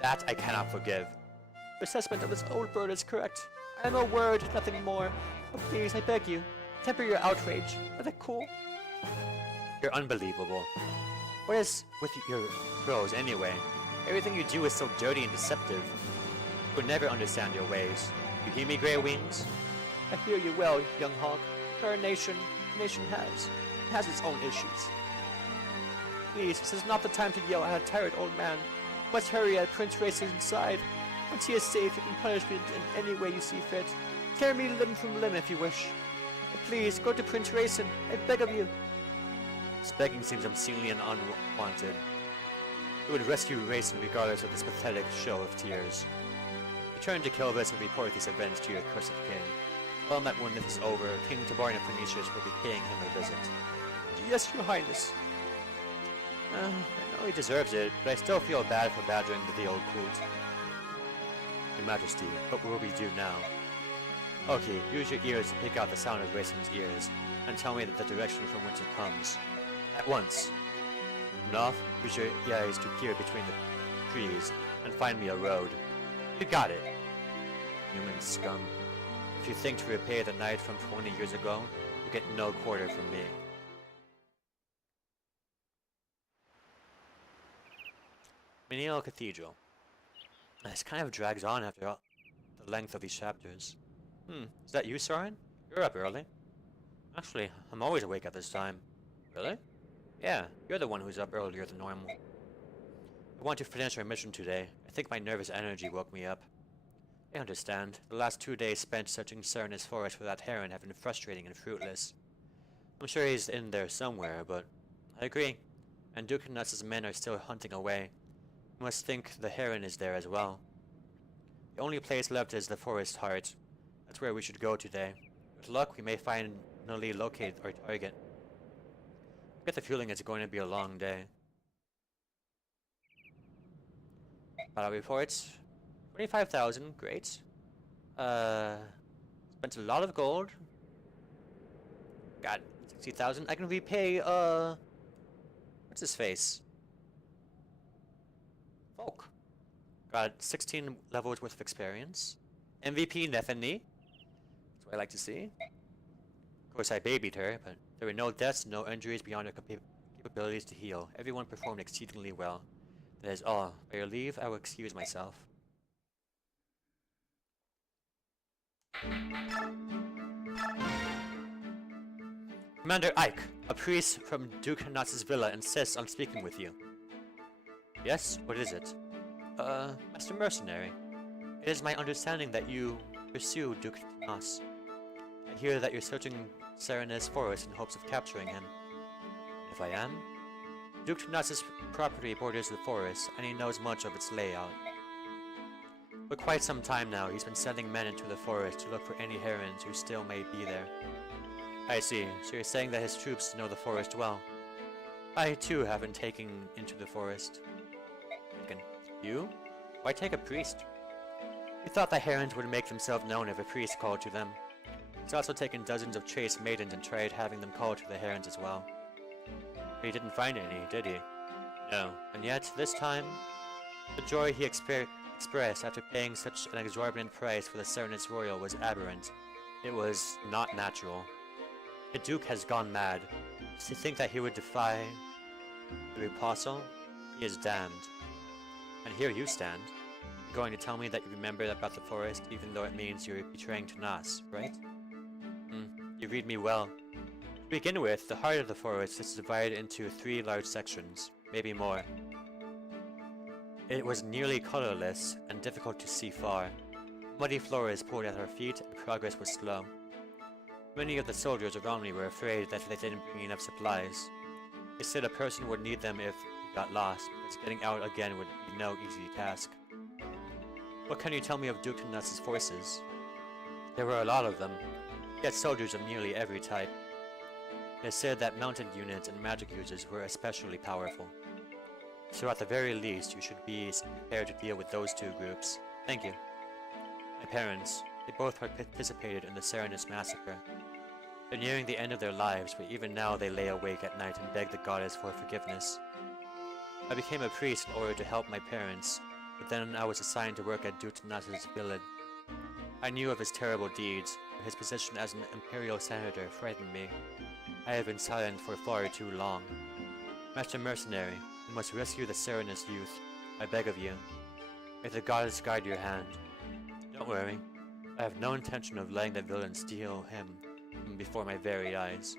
That I cannot forgive. Your assessment of this old bird is correct. I am a word, nothing more. Oh, please, I beg you, temper your outrage. Let it cool. You're unbelievable. What is with your crows anyway? Everything you do is so dirty and deceptive. I would never understand your ways. You hear me, Grey Wings? I hear you well, young hawk. Our nation has its own issues. Please, this is not the time to yell at a tired old man. You must hurry at Prince Rayson's side. Once he is safe, you can punish me in any way you see fit. Tear me limb from limb if you wish. But please, go to Prince Rayson. I beg of you. This begging seems obscenely and unwanted. We would rescue Rayson regardless of this pathetic show of tears. Return to Kilvis and report these events to your cursed king. Tell him that when this is over, King Tabarn of Phoenicius will be paying him a visit. Yes, your highness. I know he deserves it, but I still feel bad for badgering the old coot. Your Majesty, what will we do now? Okay, use your ears to pick out the sound of Rayson's ears, and tell me the direction from which it comes. At once. Enough, use your eyes to peer between the trees, and find me a road. You got it. Human scum. If you think to repay the knight from 20 years ago, you get no quarter from me. Menil Cathedral. This kind of drags on after all the length of these chapters. Is that you, Soren? You're up early. Actually, I'm always awake at this time. Really? Yeah, you're the one who's up earlier than normal. I want to finish our mission today. I think my nervous energy woke me up. I understand. The last 2 days spent searching Cernus Forest for that heron have been frustrating and fruitless. I'm sure he's in there somewhere, but I agree. And Duke Nuts' men are still hunting away. You must think the heron is there as well. The only place left is the forest heart. That's where we should go today. With luck, we may finally locate our target. I get the feeling it's going to be a long day. Battle reports. 25,000, great. Spent a lot of gold. Got 60,000. I can repay, what's his face? Folk. Got 16 levels worth of experience. MVP Nethany. That's what I like to see. Of course, I babied her, but there were no deaths, no injuries beyond her capabilities to heal. Everyone performed exceedingly well. That is all. By your leave, I will excuse myself. Commander Ike, a priest from Duke Nats's villa, insists on speaking with you. Yes? What is it? Master Mercenary. It is my understanding that you pursue Duke Nas. I hear that you're searching Serenus Forest in hopes of capturing him. If I am? Duke Nas's property borders the forest, and he knows much of its layout. For quite some time now, he's been sending men into the forest to look for any herons who still may be there. I see, so you're saying that his troops know the forest well. I, too, have been taken into the forest. You? Why take a priest? We thought the herons would make themselves known if a priest called to them. He's also taken dozens of chaste maidens and tried having them call to the herons as well. But he didn't find any, did he? No. And yet, this time, the joy he expressed after paying such an exorbitant price for the Serenus Royal was aberrant. It was not natural. The Duke has gone mad. Does he think that he would defy the apostle? He is damned. And here you stand. You're going to tell me that you remember about the forest, even though it means you're betraying Tunas, right? You read me well. To begin with, the heart of the forest is divided into 3 large sections, maybe more. It was nearly colorless and difficult to see far. Muddy floors poured at our feet and progress was slow. Many of the soldiers around me were afraid that they didn't bring enough supplies. They said a person would need them if he got lost, because getting out again would be no easy task. What can you tell me of Duke Nuts' forces? There were a lot of them. He had soldiers of nearly every type. It is said that mounted units and magic users were especially powerful. So at the very least, you should be prepared to deal with those 2 groups. Thank you. My parents, they both participated in the Serenus massacre. They're nearing the end of their lives, but even now they lay awake at night and beg the goddess for forgiveness. I became a priest in order to help my parents, but then I was assigned to work at Dutanas's village. I knew of his terrible deeds, but his position as an imperial senator frightened me. I have been silent for far too long. Master Mercenary, you must rescue the Serenus youth, I beg of you. May the goddess guide your hand. Don't worry, I have no intention of letting the villain steal him from before my very eyes.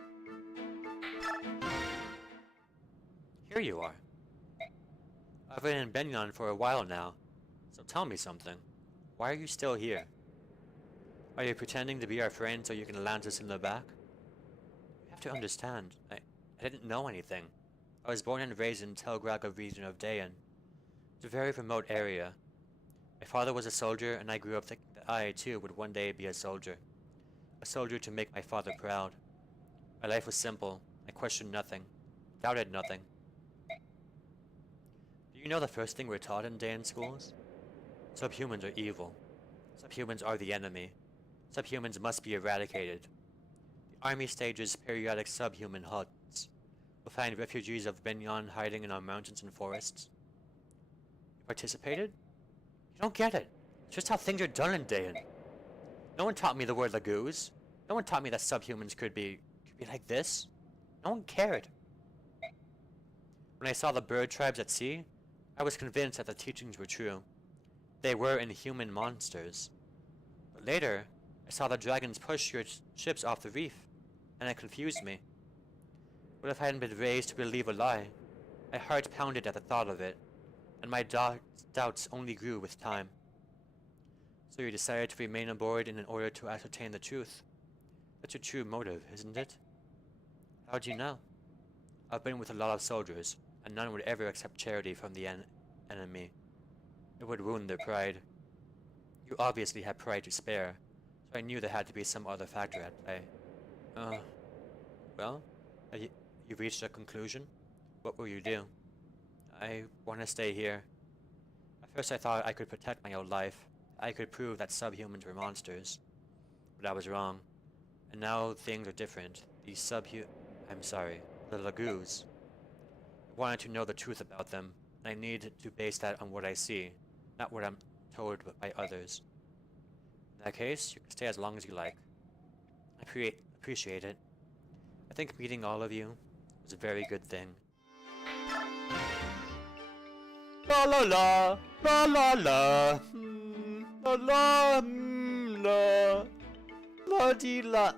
Here you are. I've been in Benyon for a while now, so tell me something. Why are you still here? Are you pretending to be our friend so you can land us in the back? You have to understand, I didn't know anything. I was born and raised in Telgraga region of Dayan. It's a very remote area. My father was a soldier, and I grew up thinking that I, too, would one day be a soldier. A soldier to make my father proud. My life was simple. I questioned nothing. Doubted nothing. Do you know the first thing we're taught in Dayan schools? Subhumans are evil. Subhumans are the enemy. Subhumans must be eradicated. The army stages periodic subhuman hunts. We'll find refugees of Benyon hiding in our mountains and forests. You participated? You don't get it. It's just how things are done in Dayan. No one taught me the word Lagoos. No one taught me that subhumans could be like this. No one cared. When I saw the bird tribes at sea, I was convinced that the teachings were true. They were inhuman monsters. But later, I saw the dragons push your ships off the reef, and it confused me. What if I hadn't been raised to believe a lie? My heart pounded at the thought of it, and my doubts only grew with time. So you decided to remain aboard in order to ascertain the truth. That's your true motive, isn't it? How'd you know? I've been with a lot of soldiers, and none would ever accept charity from the enemy. It would wound their pride. You obviously had pride to spare, so I knew there had to be some other factor at play. Well, you reached a conclusion? What will you do? I want to stay here. At first I thought I could protect my own life. I could prove that subhumans were monsters. But I was wrong. And now things are different. The Lagoos. I wanted to know the truth about them, and I need to base that on what I see, not what I'm told by others. In that case, you can stay as long as you like. I appreciate it. I think meeting all of you was a very good thing. La la la, la la la, la la la. La dee la.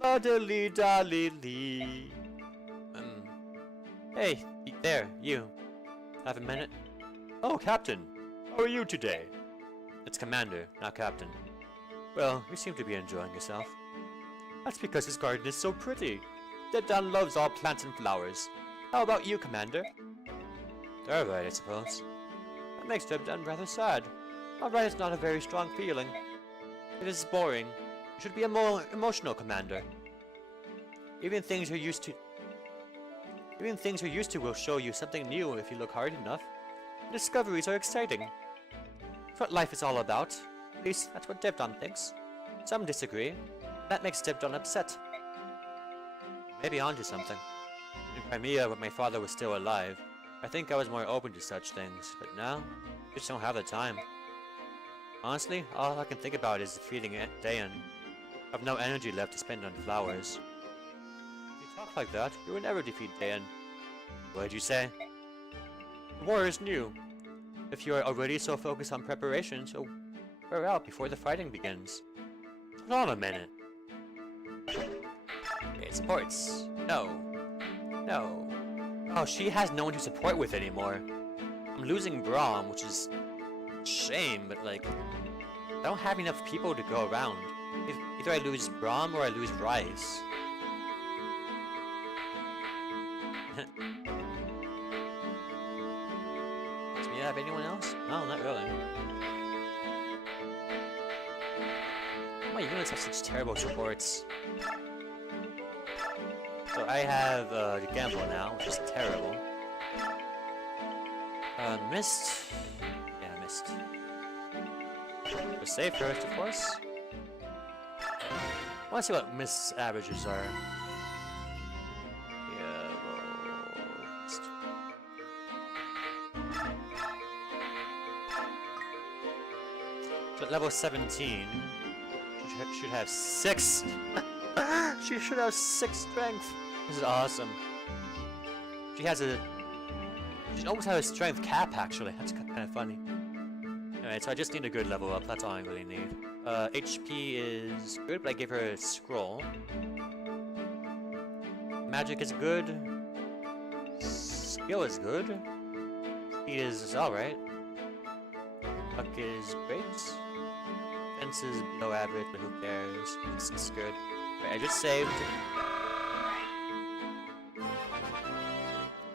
La da lee da lee lee. Hey, there, you. Have a minute? Oh, Captain. How are you today? It's Commander, not Captain. Well, you seem to be enjoying yourself. That's because his garden is so pretty. Debdan loves all plants and flowers. How about you, Commander? Alright, I suppose. That makes Debdan rather sad. Alright is not a very strong feeling. It is boring. You should be a more emotional commander. Even things you're used to will show you something new if you look hard enough. Discoveries are exciting. That's what life is all about. At least, that's what Debdan thinks. Some disagree. That makes Debdan upset. Maybe onto something. In Crimea, when my father was still alive, I think I was more open to such things, but now, I just don't have the time. Honestly, all I can think about is defeating Dayan. I've no energy left to spend on flowers. If you talk like that, you will never defeat Dayan. What did you say? The war is new. If you are already so focused on preparations, you'll wear out before the fighting begins. Hold on a minute. Okay, supports. No. No. Oh, she has no one to support with anymore. I'm losing Braum, which is a shame, but like, I don't have enough people to go around. Either I lose Braum or I lose Rice. Do we have anyone else? No, not really. My units have such terrible supports. So I have the Gamble now, which is terrible. Mist. Yeah, Mist. We'll save first, of course. I want to see what Mist's averages are. Yeah, well, Mist. So at level 17, she should have 6. She should have 6 strength. This is awesome. She almost has a strength cap, actually. That's kind of funny. Alright, so I just need a good level up. That's all I really need. HP is good, but I gave her a scroll. Magic is good. Skill is good. Speed is alright. Luck is great. Defense is below average, but who cares? It's good. Right, I just saved.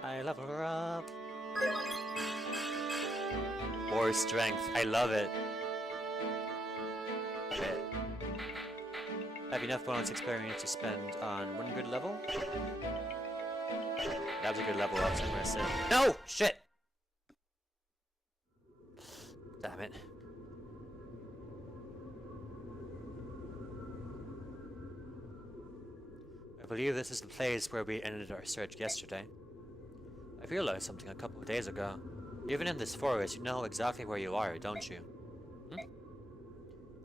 I level her up. More strength. I love it. Okay. I have enough bonus experience to spend on one good level. That was a good level up, so I'm gonna say. No! Shit! Damn it. I believe this is the place where we ended our search yesterday. I realized something a couple of days ago. Even in this forest, you know exactly where you are, don't you?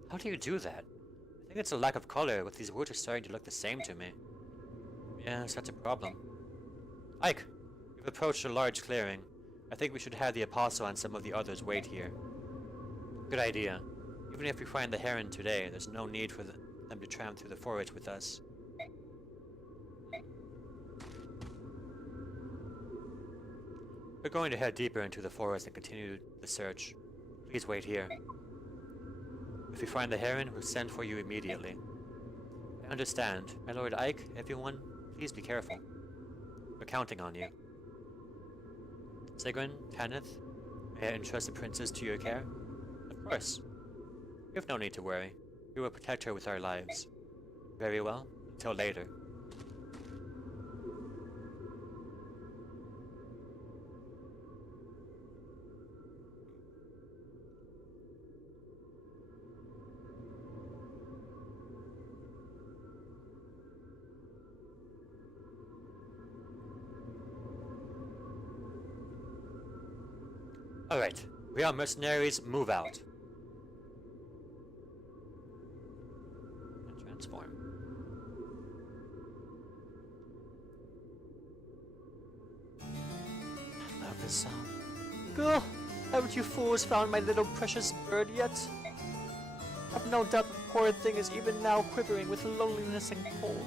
How do you do that? I think it's a lack of color, with these woods are starting to look the same to me. Yes, that's a problem. Ike, we've approached a large clearing. I think we should have the Apostle and some of the others wait here. Good idea. Even if we find the Heron today, there's no need for them to tramp through the forest with us. We're going to head deeper into the forest and continue the search. Please wait here. If we find the Heron, we'll send for you immediately. I understand. My Lord Ike, everyone, please be careful. We're counting on you. Sigrun, Tanith, may I entrust the princess to your care? Of course. You have no need to worry. We will protect her with our lives. Very well. Until later. Alright, we are mercenaries, move out. And transform. I love this song. Girl, haven't you fools found my little precious bird yet? I've no doubt poor thing is even now quivering with loneliness and cold.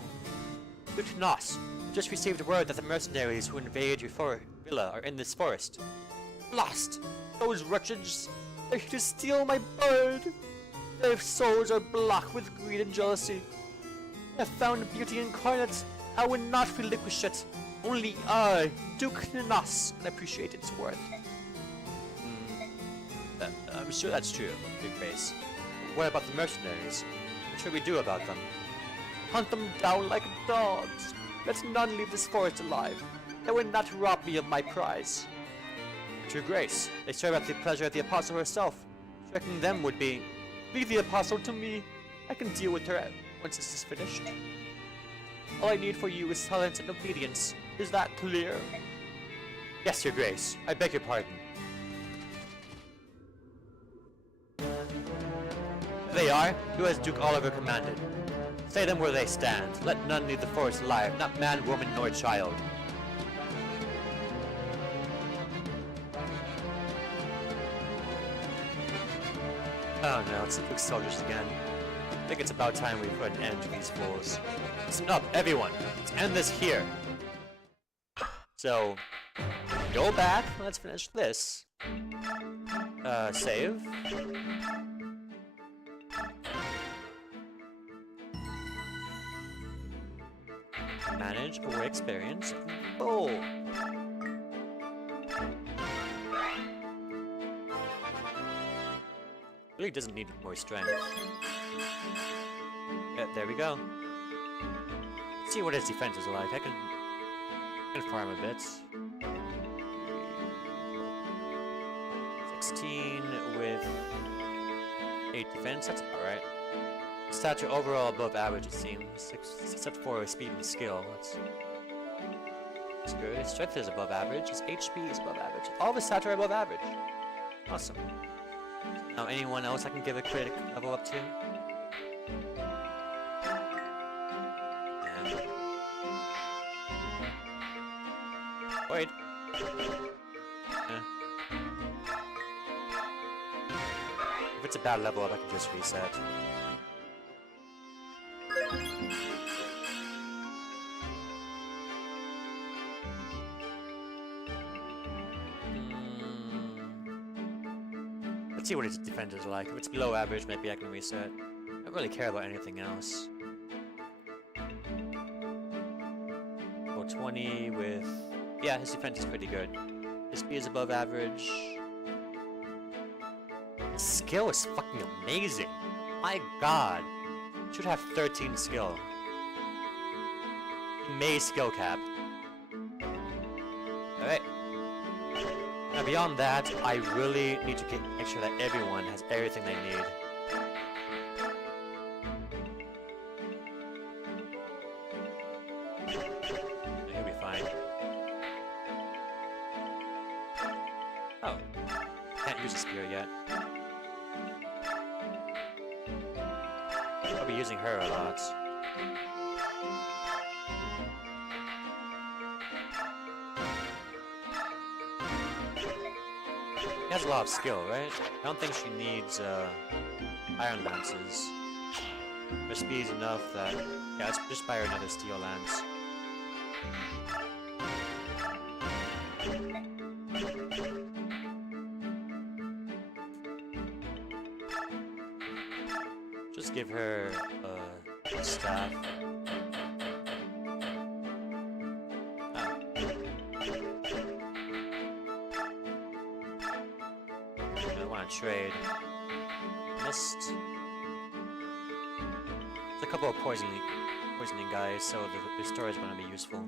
Lieutenant, I just received word that the mercenaries who invaded your villa are in this forest. Lost! Those wretches! They're here to steal my bird! Their souls are black with greed and jealousy. I have found beauty incarnate. I will not relinquish it. Only I, Duke Ninas, can appreciate its worth. I'm sure that's true, Big Face. What about the mercenaries? What should we do about them? Hunt them down like dogs. Let none leave this forest alive. They will not rob me of my prize. But your grace, they serve at the pleasure of the apostle herself. Striking them would be... Leave the apostle to me. I can deal with her once this is finished. All I need for you is silence and obedience. Is that clear? Yes, your grace. I beg your pardon. They are, do as Duke Oliver commanded. Say them where they stand. Let none leave the forest alive, not man, woman, nor child. Oh no, it's the Duke's soldiers again. I think it's about time we put an end to these fools. Listen up, everyone! Let's end this here! So, go back, let's finish this. Save. Manage away experience. Oh! Really doesn't need more strength. Yeah, there we go. Let's see what his defense is like. I can farm a bit. 16 with 8 defense, that's alright. Stature overall above average, it seems. Except for speed and skill. That's good. His strength is above average. His HP is above average. All of his stats are above average. Awesome. Now, anyone else I can give a critic level up to? Yeah. Wait. If it's a bad level up, I can just reset. Let's see what his defense is like. If it's below average, maybe I can reset. I don't really care about anything else. Oh, 20 with... Yeah, his defense is pretty good. His speed is above average. His skill is fucking amazing. My god. Should have 13 skill. He may skill cap. Alright. Now beyond that, I really need to make sure that everyone has everything they need. He'll be fine. Oh. Can't use a spear yet. I'll be using her a lot. She has a lot of skill, right? I don't think she needs iron lances. Her speed is enough that... Yeah, let's just buy her another steel lance. Just give her a staff. Trade. Missed. There's a couple of poisoning guys, so the store is going to be useful.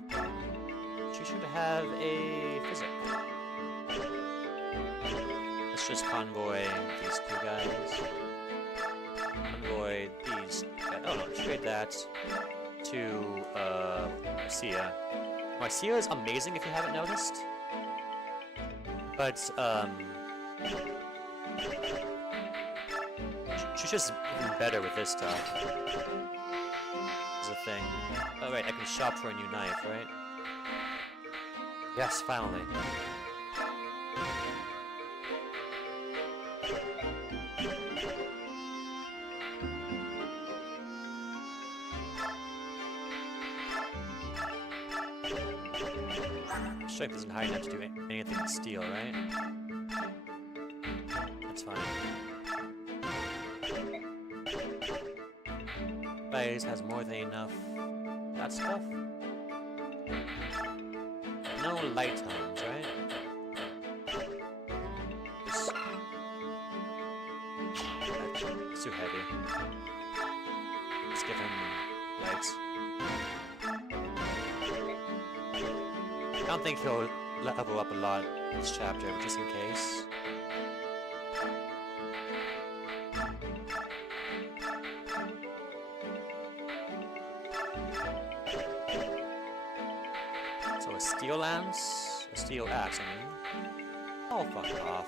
She should have a physic. Let's just convoy these two guys. Convoy these guys. Oh no, trade that to Marcia. Marcia is amazing if you haven't noticed. But she's just even better with this stuff. Is a thing. Oh right, I can shop for a new knife, right? Yes, finally. strength isn't high enough to do anything with steel, right? That's fine. Blaze has more than enough. That stuff? No light tones, right? It's too heavy. Let's give him lights. I don't think he'll level up a lot this chapter, but just in case. So a steel lance? A steel axe, I mean. Oh, fuck off.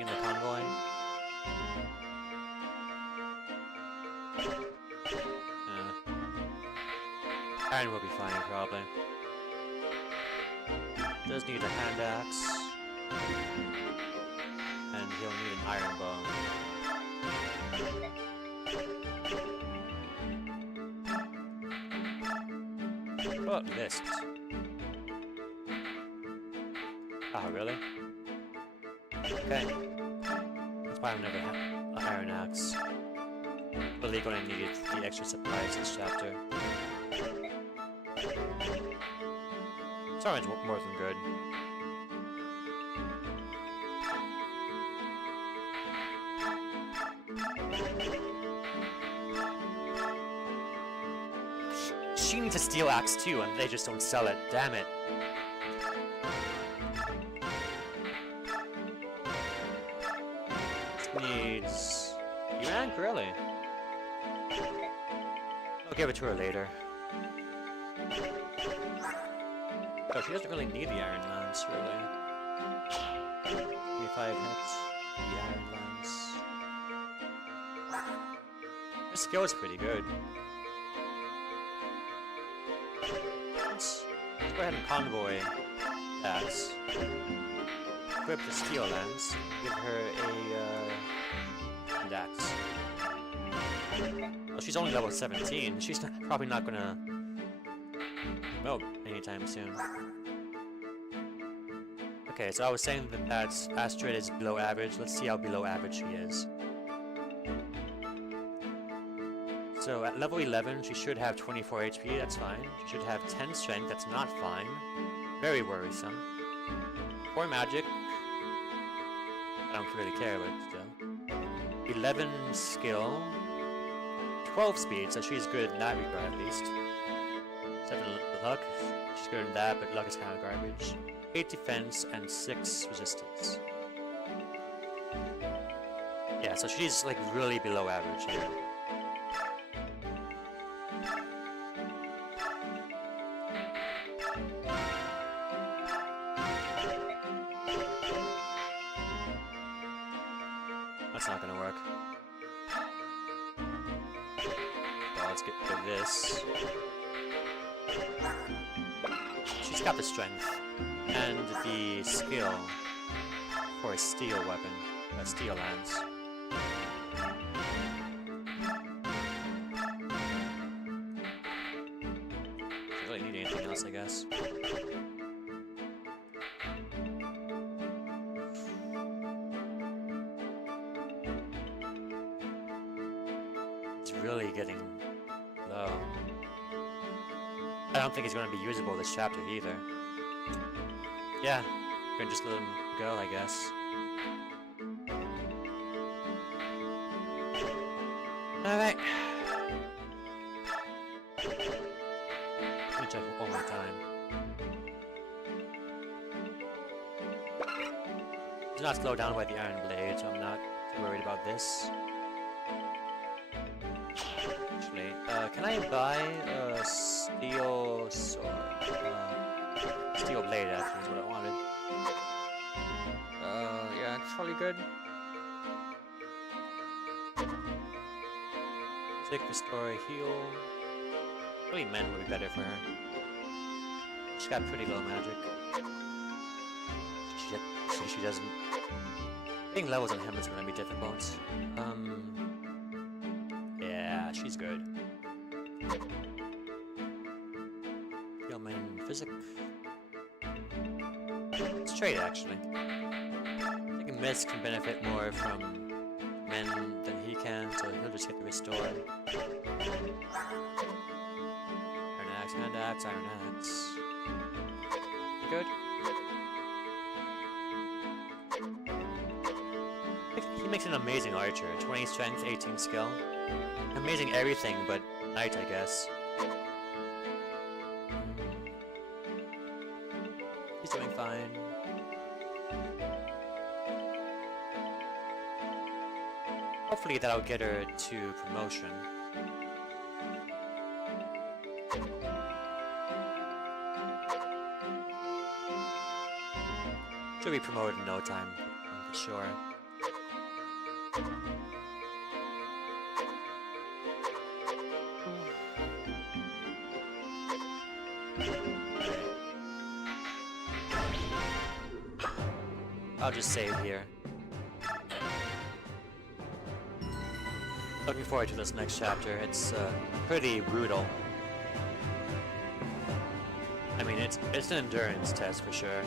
In the convoy? Iron will be fine, probably. Does need a hand axe. And he'll need an iron bow. Oh, list. Ah, really? Okay. That's why I've never had an iron axe. Really gonna need the extra supplies this chapter. It's orange more than good. She needs a steel axe too, and they just don't sell it. Damn it. Needs... You rank, really? I'll give it to her later. Oh, she doesn't really need the Iron Lance, really. 25 hits. The Iron Lance. Her skill is pretty good. Let's go ahead and convoy Axe. Equip the Steel Lance. Give her a hand axe. Well, she's only level 17. She's probably not gonna melt anytime soon. Okay, so I was saying that Astrid is below average. Let's see how below average she is. So at level 11, she should have 24 HP, that's fine. She should have 10 strength, that's not fine. Very worrisome. 4 magic. I don't really care, but still. 11 skill. 12 speed, so she's good in that regard at least. 7 luck. She's good in that, but luck is kind of garbage. 8 defense and 6 resistance. Yeah, so she's like really below average here. That's not gonna work. Well, let's get rid of this. She's got the strength and the skill for a steel weapon, a steel lance. Don't really need anything else, I guess. It's really getting low. I don't think he's going to be usable this chapter either. Yeah, we're gonna just let him go, I guess. Alright. Let me check one more time. He's not slowed down by the iron blade, so I'm not too worried about this. Actually, can I buy a steel sword? Steel blade, actually, is what I wanted. Yeah, it's probably good. Sick, restore, heal. Probably men would be better for her. She's got pretty low magic. She doesn't. Getting levels on him is going to be difficult. Yeah, she's good. physic. Straight, actually. I think Mist can benefit more from men than he can, so he'll just get the restore. Iron Axe, Hand Axe, Iron Axe. Good. He makes an amazing archer. 20 strength, 18 skill. Amazing everything but knight, I guess. He's doing fine. Hopefully that'll get her to promotion. She'll be promoted in no time, I'm for sure. I'll just save here. Looking forward to this next chapter. It's pretty brutal. I mean, it's an endurance test for sure.